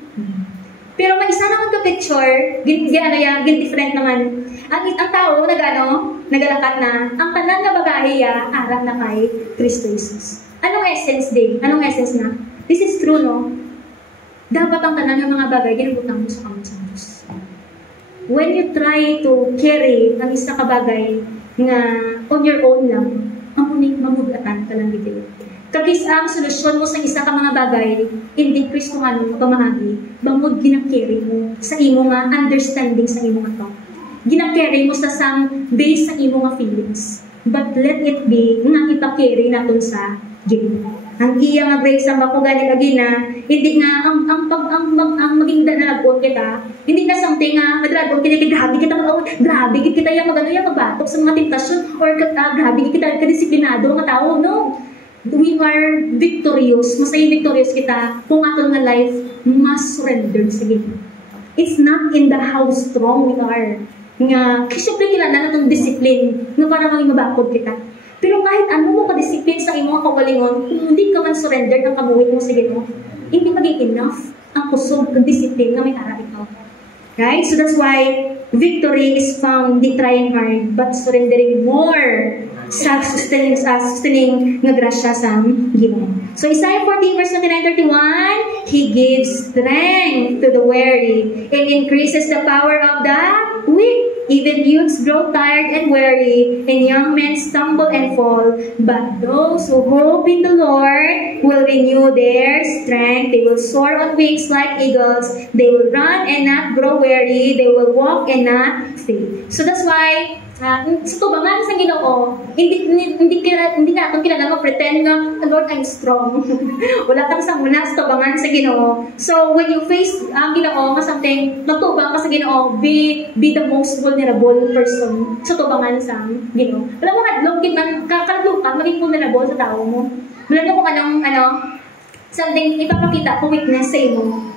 Pero may isa naman ka picture, different naman. Ang tao nagalakat na ang tanan nga bagahe arap na kay Kristo Jesus. Anong essence din? Anong essence na? This is true, no? Dapat ang tanan ng mga bagay, ginabutang mo sa kamot sa Diyos. When you try to carry ang isa ka bagay nga on your own lang, ang uning mamudatan ka lang video. Kagis ang solusyon mo sa isa ka mga bagay, hindi Kristohan mo pamahagi, bangod ginakarry mo sa imo nga understanding sa imo nga thought. Ginakarry mo sa base sa imo nga feelings. But let it be nga ipakarry naton sa Ginoo. Ang iya nga grace ang bako gani kagina, hindi nga ang maging danagon kita, hindi na something nga madragon kita grabe kita yang magbatok sa mga tentasyon or grabe kita kadisiplinado nga tao, no? We are victorious, masay victorious kita kung aton nga life mas surrendered sa Ginoo. It's not in the how strong we are. Nga, syempre kilala na itong discipline nga para maging mabakod kita. Pero kahit ano mo ka-discipline sa imong kagalingon, kung hindi ka man surrender ng kabuhit mo sa Ginoo, hindi maging enough ang kusog ng discipline na may ara ikaw. Right? So that's why victory is found di trying hard, but surrendering more sustaining nga grasya sa Ginoo. So Isaiah 14 verse 29-31, He gives strength to the weary and increases the power of the weak. Even youths grow tired and weary, and young men stumble and fall. But those who hope in the Lord will renew their strength. They will soar on wings like eagles. They will run and not grow weary. They will walk and not faint. So that's why, sa tubangan sa Ginoo, hindi natin kailangan pretend nga, Lord, I'm strong. Wala kang sa muna sa tubangan sa Ginoo. So when you face ang Ginoo nga something, nagtubang ka sa Ginoo, be the most vulnerable person sa tubangan sa Ginoo. Wala mo hadlong man kakadlukan, maging vulnerable sa tao mo. Wala mo kung anong something ipapakita ko weakness sa imo.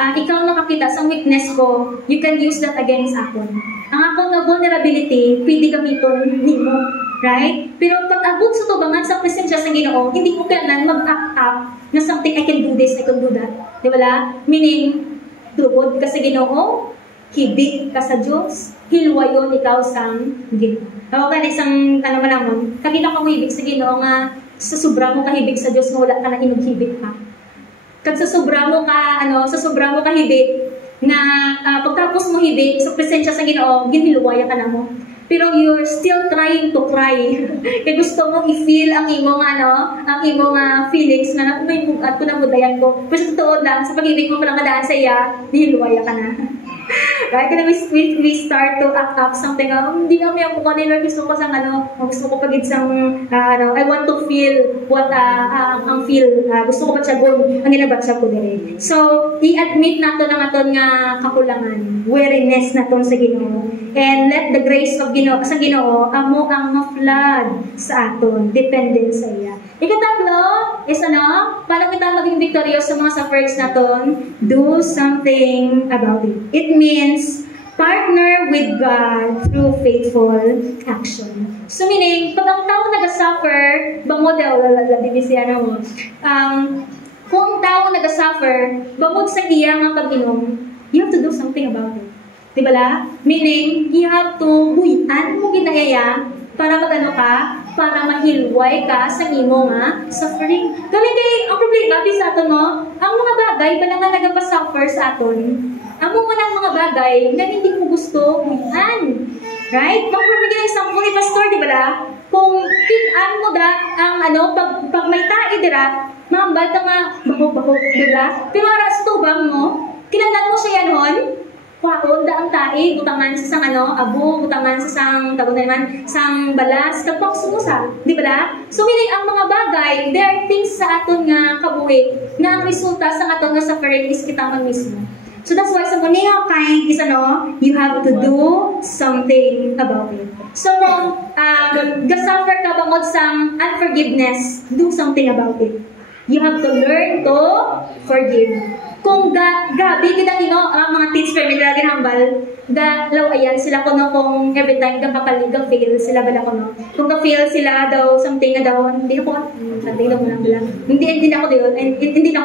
Ikaw nakakita sa weakness ko, you can use that against ako. Ang akong na vulnerability, pwede gamiton nimo, right? Pero pag abot sa tubangan sa presensya sa Ginoo, hindi ko kailangan mag-act up na something, I can do this, I can do that. Di ba? Meaning, tubod ka sa Ginoo, hibik ka sa Diyos, hilwayon ikaw sa Ginoo. Ako ka na isang, manamon, kakita ko hibik sa Ginoo nga, sa sobra mo kahibik sa Diyos, wala ka na inughibik ka. Kag sa sobra mo ka hibik, na pagtapos mo hibik sa presensya sa Ginoo, ginhiluwaya ka na mo. Pero you're still trying to cry. Kaya gusto mo i-feel ang imong feelings na may bugat ko na mudayan ko. Pero sa totoo lang, sa pag-ibig mo palang kadaan sa iya, nihiluwaya ka na. Right? Kaya we start to act up something, hindi na may ako kanila, gusto ko sang gusto ko pagid sang, I want to feel what ang feel, gusto ko batsagon, ang ginabatsa ko dere. So, i-admit nato ng aton nga kakulangan, weariness naton sa Ginoo. And let the grace of sa Ginoo, amo ang ma-flood sa aton, dependent sa iya. Ikatatlo is paano kita maging victorious sa mga sufferings naton? Do something about it. It means partner with God through faithful action. So meaning, pag ang tao nag-suffer, bangod kung ang tao nag-suffer, bangod sa iya nga pag-inom, you have to do something about it. Diba la? Meaning, you have to buyan mo ginayaya para para mahilway ka sa imo nga suffering. Galing ang problema sa aton mo, ang mga bagay ba nga nagapa-suffer sa aton, ang mga bagay na hindi mo gusto buyan. Right? Magpapagyan example ni Pastor, di ba la? Kung kitaan mo ang pag may tae dira, mambal ka nga baho-baho, di ba? Pero aras tubang mo, kinanan mo siya yan hon, kwaon da ang tae, butangan sa sang abo, butangan sa sang sang balas, kapag sumusa, di ba la? So meaning ang mga bagay, there are things sa aton nga kabuhi, nga ang resulta sa aton nga suffering is kita man mismo. So that's why sa muna kind is you have to do something about it. So kung gasuffer ka bangod sang unforgiveness, do something about it. You have to learn to forgive. Kung gabi kita mga teens for me lagi hambal, lawayan sila kuno kung every time fail sila bala kuno. Kung fail sila daw something na daw hindi na ako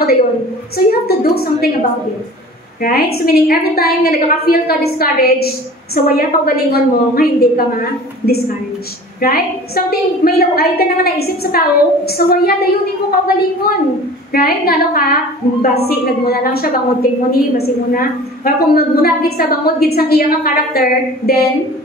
dayon. So you have to do something about it. Right? So meaning every time na nagka-feel ka discouraged, sa waya pagalingon mo, nga hindi ka discouraged. Right? Something, may laway ka naman naisip sa tao, sa waya na yun, hindi mo pagalingon. Right? Ngano ka, basi, nagmuna lang siya, bangod kay mo ni, basi muna. Or kung nagmuna gid sa bangod gid sang iyang character, then,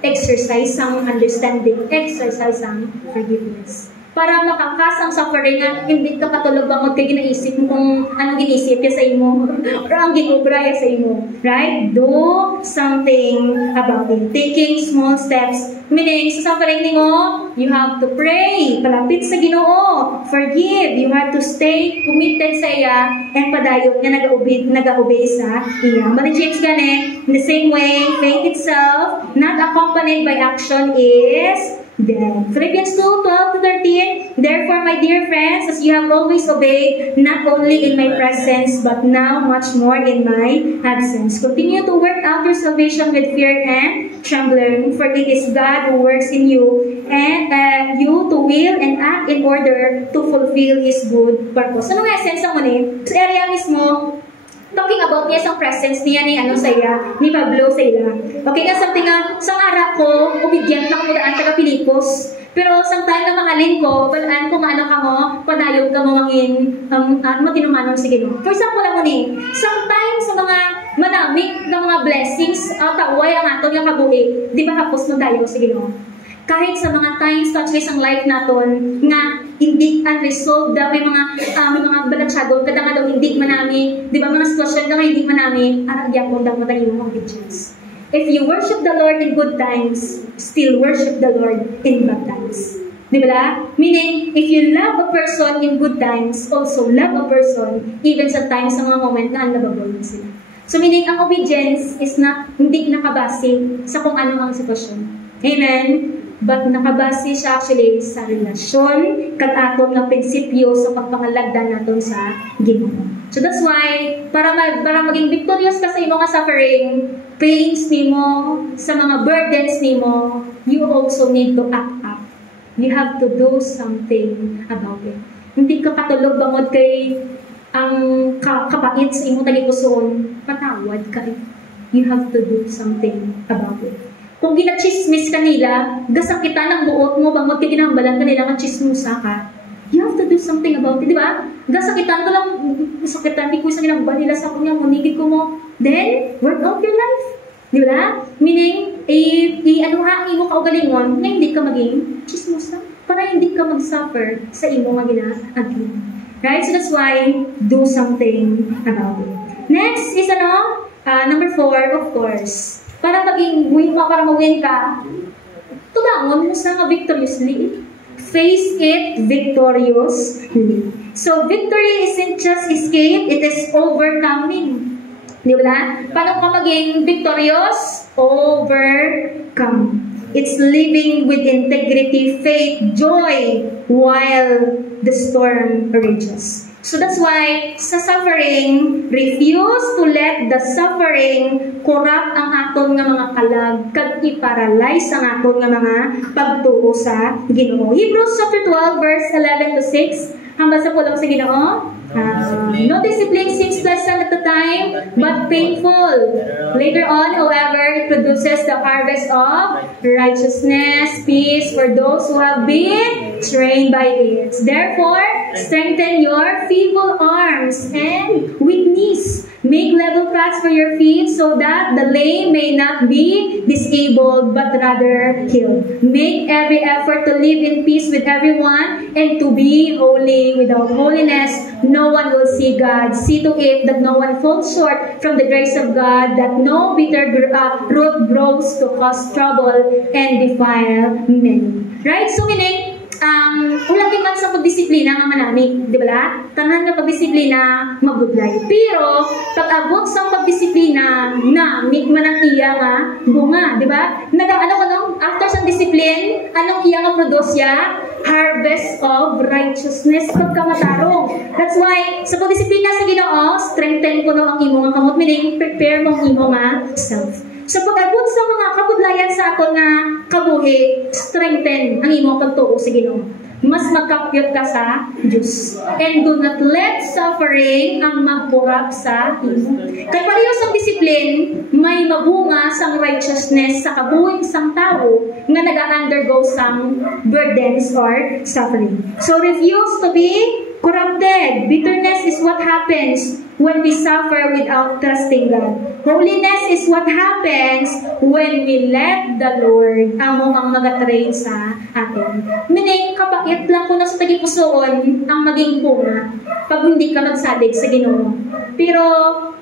exercise ang understanding, exercise ang forgiveness. Para makakas ang suffering nga, hindi ka katulog bangod kay ginaisip mo kung anong ginisip ya sa imo or ang ginubra ya sa imo. Right? Do something about it. Taking small steps. Meaning, sa suffering nimo, you have to pray. Palapit sa Ginoo. Forgive. You have to stay committed sa iya and padayon nga nag-obey sa iya. But James gani, in the same way, faith itself, not accompanied by action is dead. Philippians 2:12-13. Therefore, my dear friends, as you have always obeyed, not only in my presence, but now much more in my absence, continue to work out your salvation with fear and trembling, for it is God who works in you, and you to will and act in order to fulfill His good purpose. Ano nga essence mo ni? Sa area mismo, talking about niya sa presence niya ni Pablo sa ila. Okay nga, something nga, sa ara ko, obedient na kumudaan taga Pilipos. Pero sang time na mahalin ko, balaan ko nga ka mo, panayog ka mo mangin, matinumanon sa Ginoo. For example lang mo ni, sometimes sa mga manamik ng mga blessings taway ang aton nga kabuhi. Di ba hapos mo tayo sa Ginoo? Kahit sa mga times such as ang life naton nga hindi unresolved, may mga balatsyagon kada nga daw hindi manami, di ba mga sitwasyon nga hindi manami, aragyan mo daw matayo mo obedience. If you worship the Lord in good times, still worship the Lord in bad times. Di ba? Meaning, if you love a person in good times, also love a person even sa times, sa mga moment na unlovable mo sila. So meaning, ang obedience is not, hindi nakabase sa kung ano ang sitwasyon. Amen? But nakabase siya actually sa relasyon, kag-aton ng prinsipyo sa pagpangalagdan natin sa Ginoo. So that's why, para maging victorious ka sa imong suffering, pains nimo, sa mga burdens nimo, you also need to act up. You have to do something about it. Hindi ka katulog bangod kay ang kapait sa imong tagikuson, patawad ka. You have to do something about it. Kung ginachismis kanila, gasakitan ang buot mo, bangod kay ginambalan kanila nga chismusa ka, you have to do something about it, di ba? Gasakitan ko lang, gasakitan, di ko isang ginambal nila sa kunya, munigid ko mo, then, work out your life. Di ba? Meaning, anuhaan imo kaugalingon na hindi ka maging chismusa para hindi ka mag-suffer sa imo nga ginaagin. Right? So that's why, do something about it. Next is number 4, of course. Para maging win ka, para mag-win ka, tudangon mo sa nga victoriously. Face it victoriously. So, victory isn't just escape, it is overcoming. Di ba? Paano ka maging victorious? Overcome. It's living with integrity, faith, joy, while the storm rages. So that's why, sa suffering, refuse to let the suffering corrupt ang aton nga mga kalag, kag i-paralyze ang aton nga mga pagtuo sa Ginoo. Hebrews chapter 12, verse 11 to 6. Hambal sa pulang sa Ginoo. No discipline seems pleasant at the time, but painful. Later on, however, it produces the harvest of righteousness, peace for those who have been trained by it. Therefore, strengthen your feeble arms and weak knees. Make level paths for your feet so that the lame may not be disabled but rather healed. Make every effort to live in peace with everyone and to be holy. Without holiness, no one will see God. See to it that no one falls short from the grace of God, that no bitter root grows to cause trouble and defile many. Right? So meaning, ulagi man sa pagdisiplina nga manamig, di ba? Tanan nga pagdisiplina mabudlay. Pero pag-abot sa pagdisiplina na man ang iya nga bunga, di ba? After sa discipline, anong iya nga produce ya? Harvest of righteousness pagkamatarong. That's why sa pagdisiplina sa Ginoo, strengthen ko no ang imo nga kamot, meaning prepare mo ang imo nga self. Sa pag-abot sa mga kabudlayan sa aton nga kabuhi, strengthen ang imong pagtuo sa Ginoo. Mas magkapyot ka sa Diyos. And do not let suffering ang magpurap sa imo. Kaya pareho sa discipline, may mabunga sang righteousness sa kabuhing sang tao nga nag-undergo sang burdens or suffering. So refuse to be corrupted. Bitterness is what happens when we suffer without trusting God. Holiness is what happens when we let the Lord ang mag-train sa atin. Meaning, kapakit lang ko na sa tagipusoon ang maging bunga pag hindi ka magsadig sa Ginoo. Pero,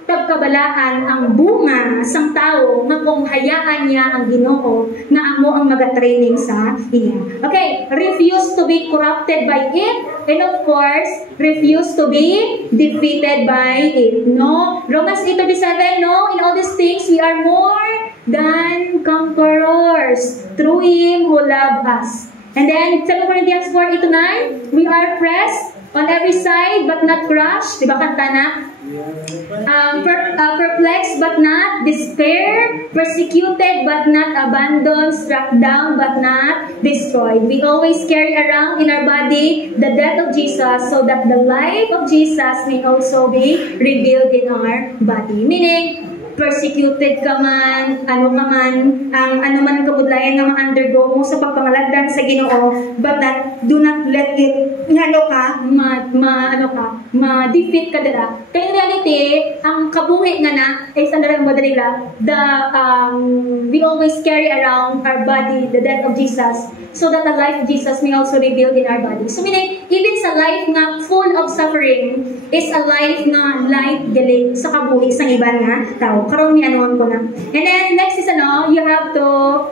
pagkabalaan ang bunga sang tao na kung hayaan niya ang Ginoo na amo ang mag-training sa iya. Okay, refuse to be corrupted by it, and of course, refuse to be defeated by it. No? Romans 8:37, no? In all these things, we are more than conquerors through Him who loved us. And then, 2 Corinthians 4:8-9, we are pressed on every side but not crushed. Diba kanta na? Perplexed but not despair, persecuted but not abandoned, struck down but not destroyed. We always carry around in our body the death of Jesus so that the life of Jesus may also be revealed in our body. Meaning, persecuted ka man, ang ano man kabudlayan nga ma-undergo mo sa pagpangalagdan sa Ginoo, but do not let it, ma-defeat ka dala. Pero in reality, ang kabuhi nga na, is ano madali lang, we always carry around our body the death of Jesus, so that the life of Jesus may also revealed in our body. So meaning, even sa life nga full of suffering, is a life nga light galing sa kabuhi sa iban nga tao. Karon mi anuan ko na. And then, next is you have to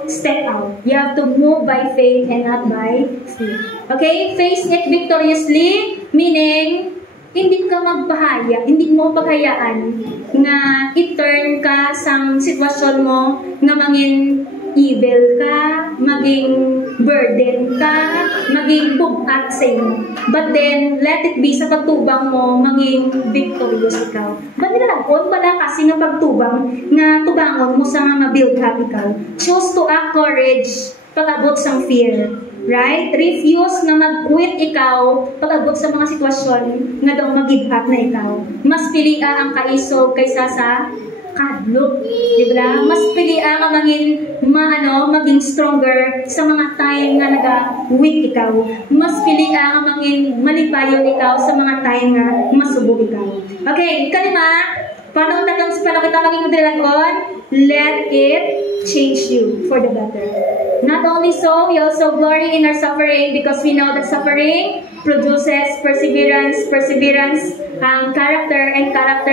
step out. You have to move by faith and not by fear. Okay? Face it victoriously, meaning, hindi ka magbahaya, hindi mo paghayaan nga i-turn ka sa sitwasyon mo nga mangin evil ka, maging burden ka, maging bugat sa inyo. But then, let it be sa pagtubang mo, maging victorious ikaw. Ba't nilalagon pala kasi nga pagtubang, nga tubangon mo sa nga ma-build up ikaw. Choose to act courage, pag-abot sang fear. Right? Refuse na mag-quit ikaw pag-abot sa mga sitwasyon nga daw mag-give up na ikaw. Mas pilia ang kaisog kaysa sa kadlok. Diba? Mas pilia nga maging stronger sa mga time nga naga-weak ikaw. Mas pilia nga maging malipayon ikaw sa mga time nga masubok ikaw. Okay, kalima, paano kita maging madalagon? Let it change you for the better. Not only so, we also glory in our suffering because we know that suffering produces perseverance, character,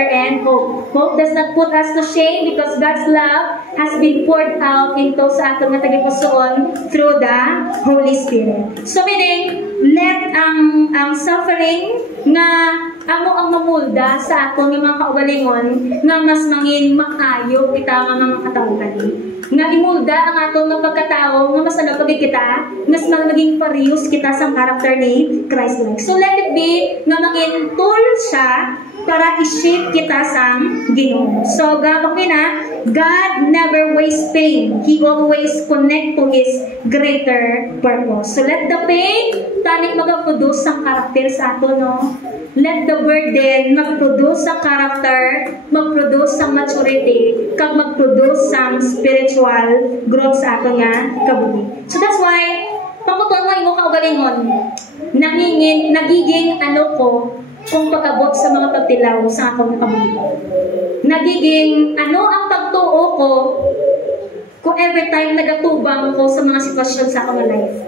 and hope. Hope does not put us to shame because God's love has been poured out into sa aton nga tagipusoon through the Holy Spirit. So meaning, let ang suffering nga ang mamulda sa aton nga mga kaugalingon nga mas mangin makayo kita nga mga katao kani. Nga imulda ang aton nga pagkatao nga mas pagig kita, mas maging parehas kita sa karakter ni Christ-like. So let it be nga mangin tool siya para i-shape kita sa Ginoo. So gabak na, God never wastes pain. He always connect to His greater purpose. So let the pain tanik mag-produce ang karakter sa aton, no? Let the burden mag-produce ang character, mag-produce ang maturity, kag mag-produce ang spiritual growth sa ato nga kabuhi. So that's why, pangutong nga imo kaugalingon, nagiging ko kung pag-abot sa mga pagtilaw sa akong kabuhi. Nagiging ang pagtuo ko kung every time nagatubang ko sa mga sitwasyon sa akong life.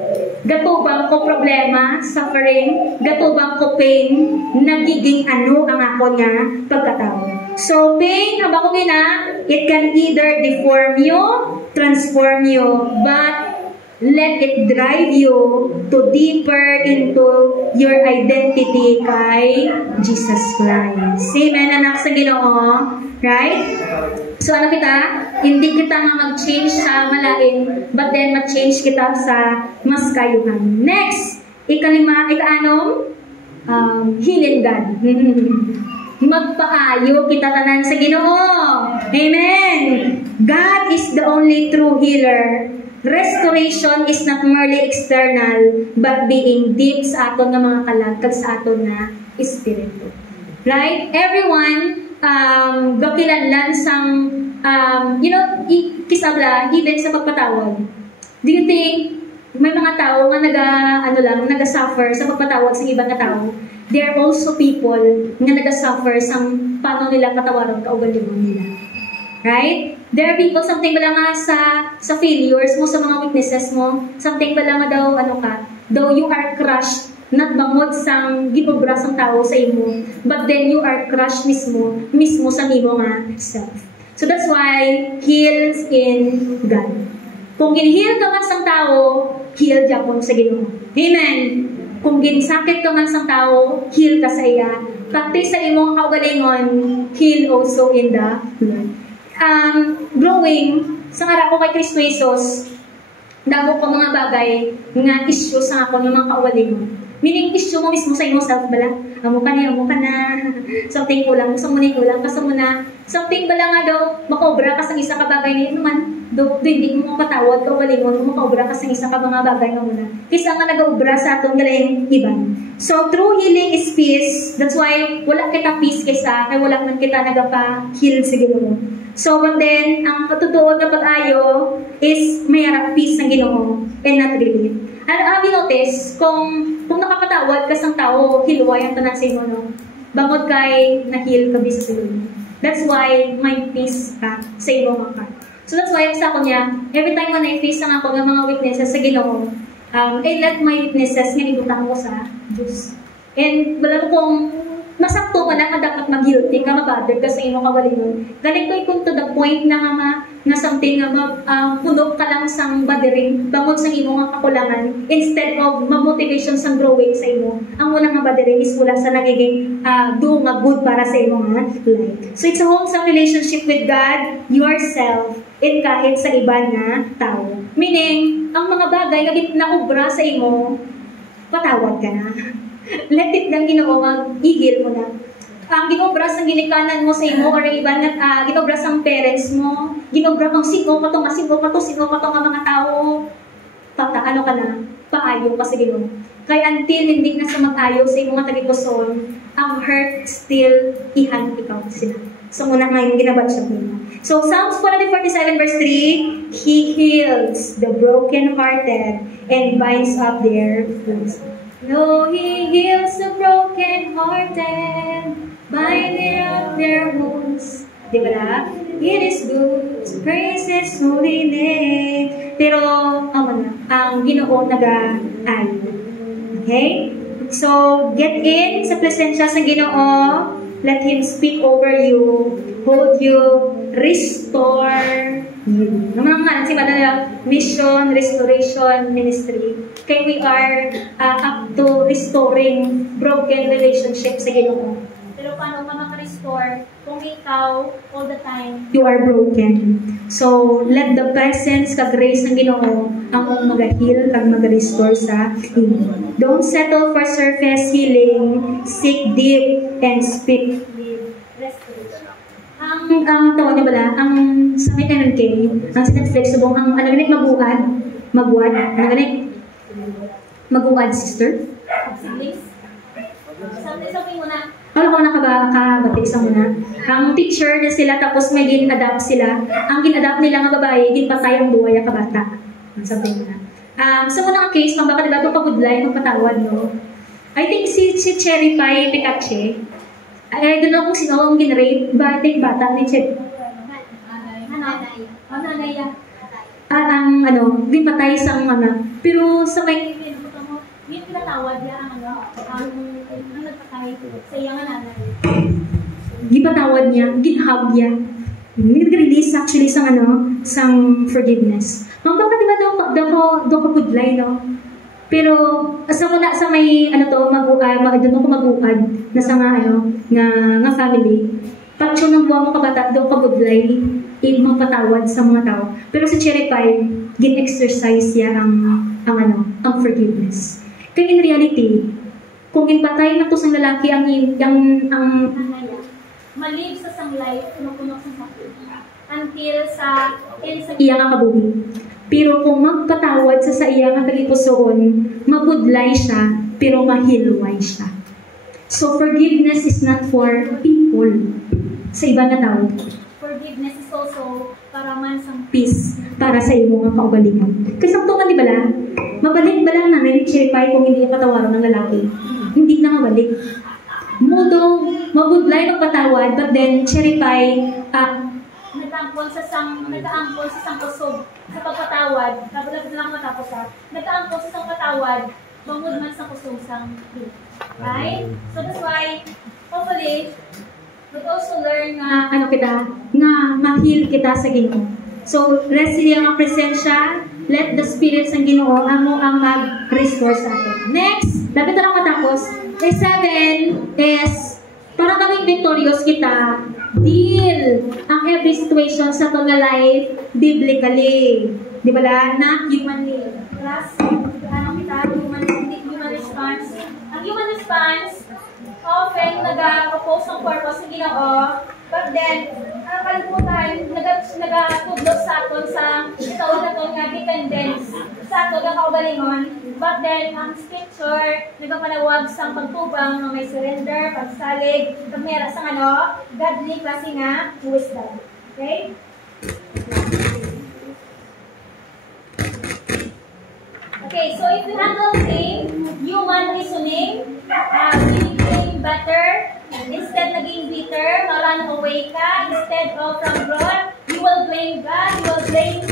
Gatubang ko problema, suffering, gatubang ko pain, nagiging ang ako niya pagkatao. So, pain, habang ko it can either deform you, transform you, but let it drive you to deeper into your identity kay Jesus Christ. Amen, anak sa Ginoo. Right? So, kita? Hindi kita nga mag-change sa malain, but then mag-change kita sa mas kayuhan. Next, ika-anom, healing God. Magpaayo kita tanan sa Ginoo. Amen! God is the only true healer. Restoration is not merely external, but being deep sa aton nga mga kalagkag sa aton na espiritu. Right? Everyone, gakilanlan sang, kisabla, even sa pagpatawad. Do you think, may mga tao nga naga-suffer sa pagpatawad sa ibang na tao? There are also people nga naga-suffer sa paano nila katawaran kaugalingon nila. Right? There are people, something ba lang nga sa failures mo, sa mga weaknesses mo, something ba lang nga daw, though you are crushed, not bangod sang ginobra sang tao sa imo, but then you are crushed mismo sa imo nga self. So that's why, heals in God. Kung ginheal ka man sang tao, heal japon sa Ginoo. Amen! Kung ginsakit ka man sang tao, heal ka sa iya. Pati sa imong kaugalingon, heal also in the Lord. Growing, sa ngara ko kay Kristo Jesus, dako ko mga bagay nga issue sa ako ng mga kaugalingon. Meaning, issue mo mismo sa iyong self bala. Amo ka na. Something kulang. Kasi mo na. Something bala nga daw, makaobra ka sa isa ka bagay na yun naman. Do hindi mo makatawad ka walingon, makaobra ka sa isa ka mga bagay na muna. Kisa nga nag-obra sa atong galing iban. So, true healing is peace. That's why, wala kita peace kaysa, ay wala man kita nagapa-heal sa Ginoo. So, but then, ang katutuon na pag-ayo is mayroong peace ng Ginoo and not relief. Have you notice, kung nakapatawad ka sa tao, hilway ang tanan sa imo, no? bangod kay na-heal ka bis sulod. That's why may peace ka sa imo nga ka. So that's why sa ako niya, every time na i-face ang ako ng mga weaknesses sa Ginoo, I let my weaknesses nga ibutang ko sa Diyos. And wala ko kung nasakto ka na dapat mag-guilty ka, mabother ka sa imo kawalingon. Galing ko ikon to the point na nga something nga puno ka lang sang badering bangod sa imo nga kakulangan instead of ma-motivation sang growing sa imo. Ang unang nga badering is wala sa nagiging do nga good para sa imo nga life. So it's a wholesome relationship with God, yourself, and kahit sa iba na tao. Meaning, ang mga bagay na obra sa imo, patawad ka na. Let it lang Ginoo, mag-igil mo na. Ang ginobras ang ginikanan mo sa imo or iba na ginobras ang parents mo, ginobras ang sino pa to ang mga tao. Ano ka na, paayo ka sa Ginoo. Kaya until hindi na sa mag-ayo sa imo nga tagipuson, ang hurt still ihan ikaw sila. So muna ngayon ginabad siya muna. So Psalms 147 verse 3, He heals the broken-hearted and binds up their wounds. No, He heals the broken-hearted, binding up their wounds. Di ba na? It is good to praise His holy name. Pero, ang Ginoo nag-aay. Okay? So, get in sa presensya sa Ginoo. Let Him speak over you, hold you, restore you. Naman nga, si Madala, Mission Restoration Ministry. Kaya we are up to restoring broken relationships sa Ginoo. Pero paano ka maka-restore kung ikaw all the time you are broken? So, let the presence kag grace ng Ginoo ang mag-heal kag mag-restore sa inyo. Don't settle for surface healing, seek deep and speak restoration. Ang tawag niya bala, ang sa may kanan kay, ang sa Netflix subong ang ano ganit magbuad, ano ganit? Mag-uad, sister? Siblings? Something muna. Wala ko nakabati isang muna. Ang teacher na sila, tapos may gin-adapt sila. Ang gin-adapt nila nga babae, ginpatay ang buhay ang kabata. Something muna. Sa muna ang case, mabaka nila itong pagudlay, magpatawad, no? I think si Cherry Pie Picache, I don't know kung sino ang gin-rape, ba, I think bata ni Cherry. Nanay. Ang ginpatay sa mga. Pero sa may yung pinatawad niya ang nagpatay sa iyang nanay. Gipatawad niya, ginhag niya. Nag-release actually sang forgiveness. Magpapati ba daw kapudlay, no? Pero, sa may, doon ako mag-uad na sa nga family. Pag siya nang buwang mo kabata, daw kabudlay, magpatawad sa mga tao. Pero si Cherry Pie, gin-exercise niya ang forgiveness. Kaya in reality, kung ipatay na to sa lalaki ang malive sa sanglay, puno-puno sa sakit. Until sa iya nga kabuhi. Pero kung magpatawad sa iya nga tagipusoon, mabudlay siya, pero mahilway siya. So forgiveness is not for people. Sa iba na tao. Forgiveness is also para man sa peace, para sa imo nga kaugalingon. Kasi ang tungan di bala, mabalik ba lang namin ni Cherry Pie kung hindi patawaran ng lalaki? Hindi na mabalik. Mudo, mabudlay magpatawad, but then Cherry Pie, nag-aangkol sa sangkusog sa pagpatawad, kapag na lang matapos nag-aangkol sa sangpatawad, bangod man sa kusog sang right? So that's why, hopefully, we also learn nga ma-heal kita sa Ginoo. So, rest siya ang presensya, let the spirits ng Ginoo ang mag-restore sa atin. Next, dapat na lang matapos. 7 is, para kaming victorious kita, deal ang every situation sa itong life biblically. Di ba lang? Not humanly. Plus, human response. Ang human response, often nag-propose ng purpose ng Ginoo, but then, kalimutan, nag-tudlos sa aton sa tawag na ito nga dependence sa aton ng kaugalingon. But then, ang scripture, nagpapanawag sa pagtubang ng may surrender, pagsalig, pagmera sa godly klase nga wisdom. Okay? Okay, so if you handle human reasoning, we became better instead of from growth, you will blame God, you will blame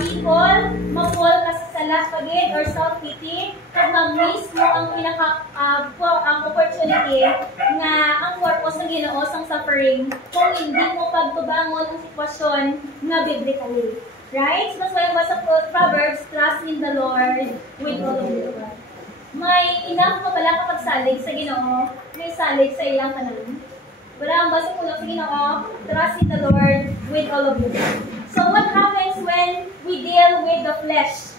people, mag-fall ka sa salapagid or self-pity, pag mag-miss mo ang ang opportunity nga ang purpose ng Ginoo sang suffering kung hindi mo pagtubangon ang sitwasyon nga biblically. Right? So that's why ang basa po Proverbs, trust in the Lord with all of your heart. May enough mo pala kapag salig sa Ginoo, may salig sa iyang tanan. Wala ang basa po sa Ginoo, trust in the Lord with all of your heart. So what happens when we deal with the flesh?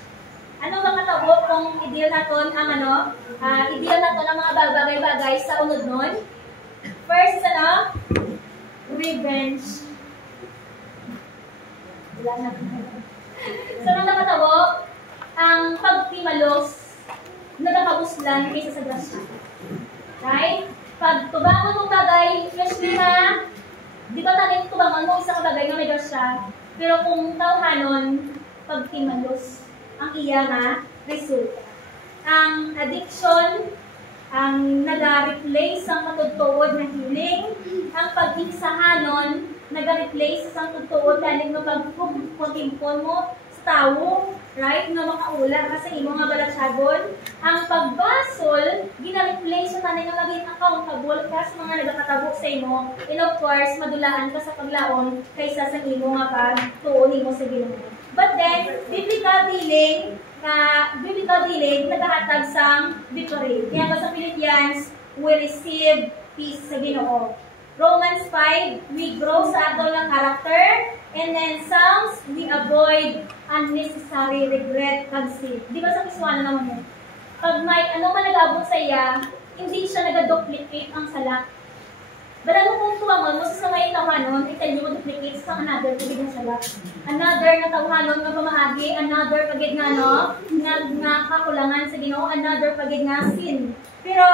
Ano mga tabo kung i-deal natin ang i-deal natin ang mga bagay-bagay sa unod nun? First is revenge. Wala na. So mga tabo, ang pagtimalos nagkakabuslan kaysa sa grasya. Right? Pag tubangon mong bagay, fleshly na, di ba tanin tubangon mo isa ka bagay nga may grasya? Pero kung tawhanon, pagtimalos ang iya nga resulta. Ang addiction, ang nag-replace ang matuttuod na healing, ang pag-isahanon, nag-replace ang matuttuod dahil no pag-kumpon mo sa tao, right, na makaula ka sa imo nga balatsagon. Ang pagbasol, gina-replace sa tanay nga maging accountable ka sa mga nagkakatabok sa imo. And of course, madulaan ka sa paglaon kaysa sa imo nga pagtuon mo sa Ginoo. But then, biblical dealing, naghahatag sang victory. Kaya ba sa Philippians, we receive peace sa Ginoo. Romans 5, we grow sa ato ng character. And then Psalms, we avoid unnecessary regret kag sin. Di ba sa Kiswana naman mo? Pag may ano man nag-abot sa iya, hindi siya nag-duplicate ang sala. But ano kung tuwangon mo sa may tawhanon, ital nyo duplicate sa another pagid ng sala. Another na tawhanon nga pamaagi, another pagid nga nga kakulangan sa Ginoo, another pagid nga sin. Pero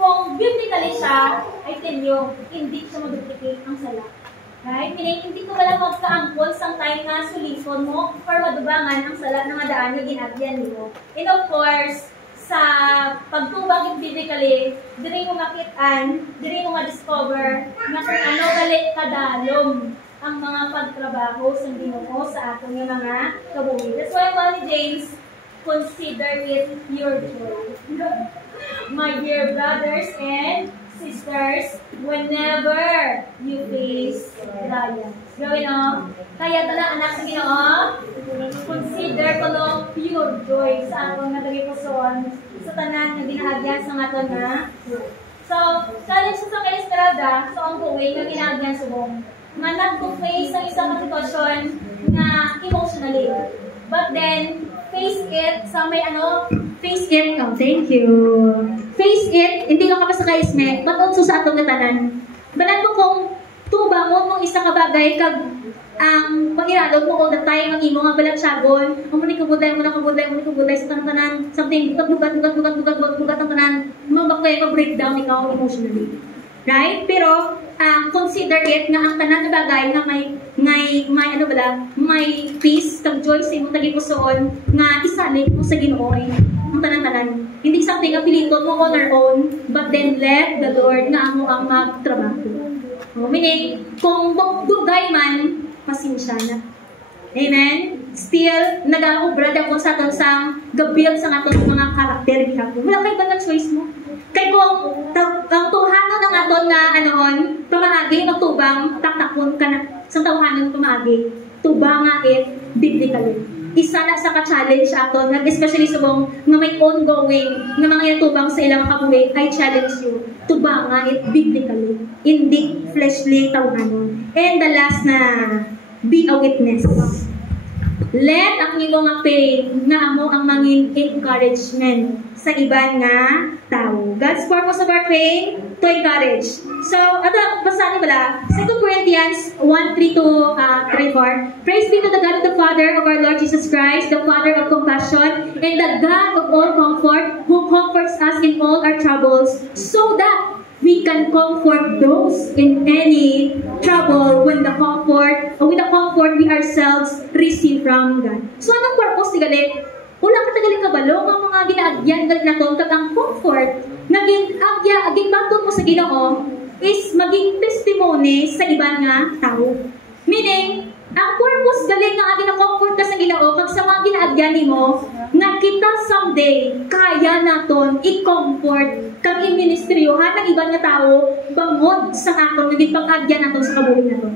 kung biblically siya, I tell you, hindi siya mag-duplicate ang sala. Right? Meaning, hindi ko wala magkaangkol sa time nga sulison mo or madubangan ang sala ng daan na ginagyan mo. And of course, sa pagtubang biblically, diri mo makitaan, diri mo ma-discover na kung ano galit kadalom ang mga pagtrabaho sa Ginoo sa atong mga kabuhi. That's why Mali James, consider it your joy. My dear brothers and sisters, whenever you face trials. Gawin o. Kaya tala anak sa Ginoo, consider ko no pure joy sa atong nagalipuson sa tanan nga ginahagyan sa aton na. So, challenge sa kay Estrada, so ang buhay nga ginahagyan subong. Nga nag-face ang isang sitwasyon nga emotionally. But then, face it sa may face it, thank you. Face it, hindi lang ka sa kaisme, but also sa atong natanan. Balan mo kung tubangon mong isa ka bagay kag ang pag-iradog mo all the time ang imo nga balatsagon, ang muni kabuday sa tanan, something bugat ang tanan, magbakay mag-breakdown ikaw emotionally. Right? Pero consider it nga ang tanan na bagay nga may peace kag joy sa imong tagipusoon nga isalig mo sa Ginoo ang tanan-tanan. Hindi something nga piliton mo on our own, but then let the Lord nga amo ang magtrabaho. Meaning, kung dugay man, pasensya na. Amen? Still, nag-aobrad ako sa aton sang gabil sa aton mga karakter gihapon. Wala kay ba na choice mo? Kay kung ang tuhanon ng aton nga pamaagi ng tubang taktakon ka na sa tawhanon pamaagi. Tubang nga biblically. Isa na sa ka-challenge aton, especially subong nga may ongoing nga mga tubang sa ilang kabuhi, I challenge you. Tubang nga biblically. Hindi fleshly tawhanon. And the last na, be a witness. Let ang imong pain nga amo ang mangin encouragement sa iban nga tao. God's purpose of our pain to encourage. So, ato basahin bala 2 Corinthians 1:3-4. Praise be to the God of the Father of our Lord Jesus Christ, the Father of compassion, and the God of all comfort, who comforts us in all our troubles, so that we can comfort those in any trouble with the comfort we ourselves receive from God. So, anong purpose ni galit? Una ka tagaling kabalo, ang mga ginaagyan galit na to, ang comfort, naging agya, aging bantod mo sa Ginoo, is maging testimony sa iban nga tao. Meaning, ang purpose galing nga agi na comfort ka sa Ginoo kag sa mga ginaagyan nimo nga kita someday kaya naton i-comfort kag i-ministeryohan ng iban nga tao bangod sa aton nga gipag-agyan naton sa kabuhi naton.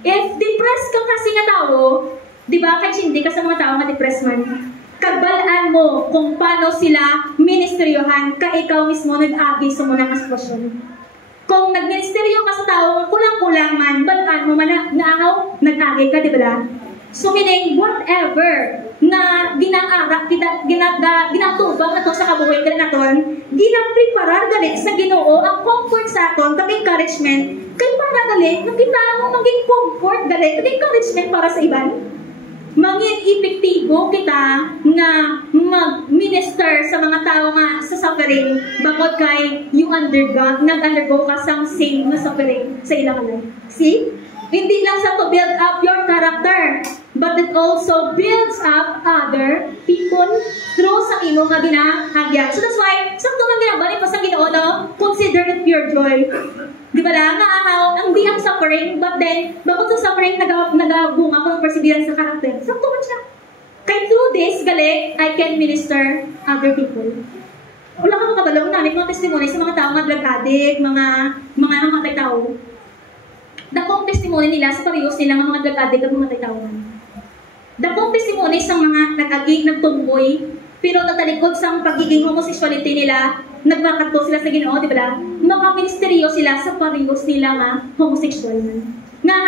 If depressed ka kasi nga tao, di ba kay hindi ka sa mga tao nga depressed man, kagbalaan mo kung paano sila ministeryohan ka ikaw mismo nag-agi sa muna nga sitwasyon. Kung nag-ministeryo ka sa tao, kulang-kulang man, balaan mo man na nag-agi ka, di ba? So meaning, whatever na ginatubang na to sa kabuhay ka naton, ginapreparar galit sa Ginoo ang comfort sa aton, kag encouragement, kay para galit, nakita mo maging comfort galit, kag encouragement para sa iban. Mangin epektibo kita nga mag-minister sa mga tao nga sa suffering bangod kay yung nag-undergo ka sang same na suffering sa ilang life. See? Hindi lang sa to build up your character, but it also builds up other people through sa imo nga ginahagyan. So that's why, sakto lang ginabalik pa sa Ginoo, no? Consider it pure joy. Di ba lang? Ang di ang suffering, but then, bakit sa suffering nagabunga ko ng perseverance sa character? Sakto man siya. Kaya through this, gali, I can minister other people. Wala ka makabalong namin mga testimony sa mga tao, mga drug addict, mga namatay tao. Dakong testimony nila sa parehas nila ng mga drug addict at mga tao. Dakong testimony sa mga nag-agig, nagtumboy, pero natalikod sa pagiging homosexuality nila, nagmakato sila sa Ginoo, di ba? Makaministeryo sila sa parehas nila nga homosexual man. Nga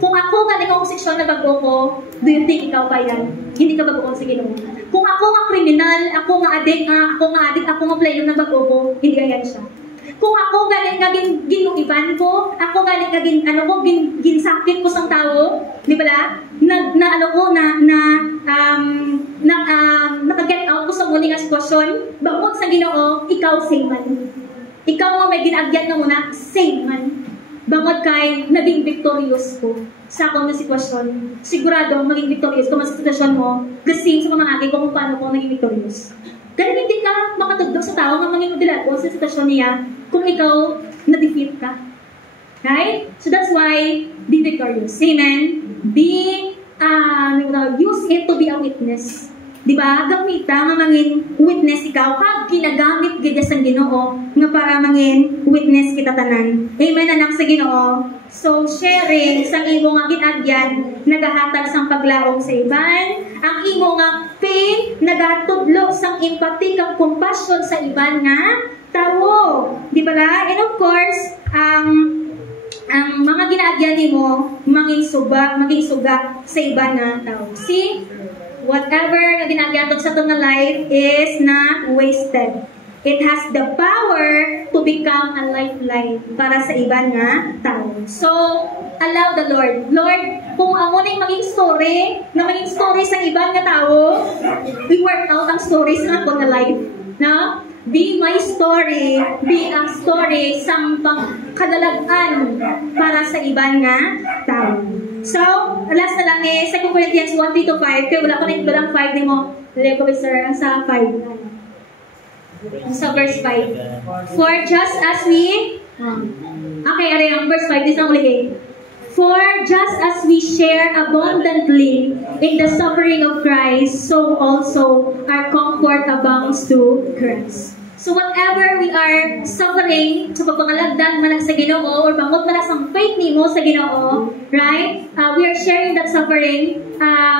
kung ako galing homosexual na bago ko, do you think ikaw pa yan? Hindi ka bago ko sa Ginoo. Kung ako nga kriminal, ako nga adik, ako nga player na bago ko, hindi yan siya. Kung ako galing nga ginuiban ko, ako galing nga ginsakit ko sa tao, di ba? Nakaget out ko sa muling sitwasyon, bangod sa Ginoo, ikaw same man. Ikaw nga may ginagyan na muna, same man. Bangod kay naging victorious ko sa akong na sitwasyon. Sigurado maging victorious ko sa sitwasyon mo, kasi sa mga agi ko kung paano ko naging victorious. Dahil hindi ka makatugdog sa tao nga maging modelago sa sitwasyon niya kung ikaw na-defeat ka. Right? So that's why, be victorious. Amen? Use it to be a witness. Diba? Gamita nga mangin witness ikaw. Kag ginagamit gaya sa Ginoo nga para mangin witness kita tanan. Amen, anak sa Ginoo. So, sharing sang imo nga ginagyan, nagahatag sang paglaom sa iban. Ang imo nga faith, nagatudlo sang empathy kag compassion sa iban nga tao. Di ba? And of course, ang mga ginaagyan nimo maging suga sa iban nga tao. See? Whatever na ginagawa sa ito na life is not wasted. It has the power to become a lifeline para sa iban nga tao. So, allow the Lord. Lord, kung amo na yung maging story sa iban nga tao, we work out ang story sa ako na life. No? Be my story, be a story sang kadalagan para sa iban nga tao. So, last na lang 2 Corinthians 1:3-5. Kaya wala ko na yung balang 5 ni mo. Lego, sir, sa 5. Sa verse 5. For just as we... Okay, aray ang verse 5. This is ulit. For just as we share abundantly in the suffering of Christ, so also our comfort abounds to Christ. So whatever we are suffering sa pagpangalagdan man sa Ginoo or bangod man sa faith nimo sa Ginoo, right? We are sharing that suffering.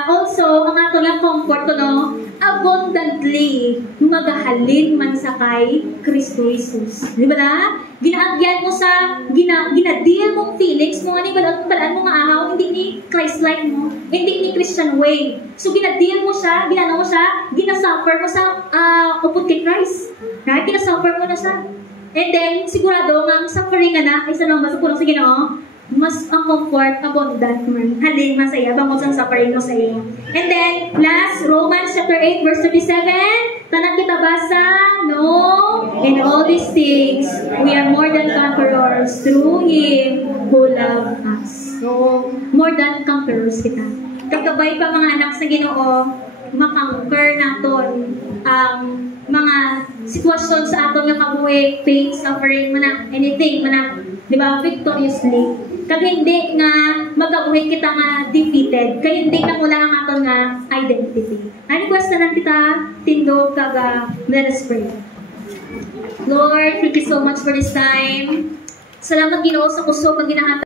Also, ang ato lang comfort no, abundantly magahalin man sa kay Kristo Jesus. Di ba na? Ginaagyan mo sa ginadeal mong feelings mo ani balaan mo nga ahaw hindi ni Christ-like mo, hindi ni Christian way. So ginadeal mo siya, ginasuffer mo sa upod kay Christ. Right? Kinasuffer mo na siya. And then, sigurado nga, ang suffering nga na, ay sa naman, sa pulang sa Ginoo, mas ang comfort, abundant man. Halin, masaya, bangod sa suffering mo sa iyo. And then, last, Romans chapter 8, verse 37, tanan kita basa, no? In all these things, we are more than conquerors through Him who loved us. So, more than conquerors kita. Kagabay pa mga anak sa Ginoo, makonquer naton ang mga sitwasyon sa aton nga kabuhi, pain, suffering, anything, di ba, victoriously. Kag hindi nga magabuhi kita nga defeated, kaya hindi na mula ang aton nga identity. Ano questionan kita, tindog kag let us pray. Lord, thank you so much for this time. Salamat Ginoo sa kusog nga ginahatag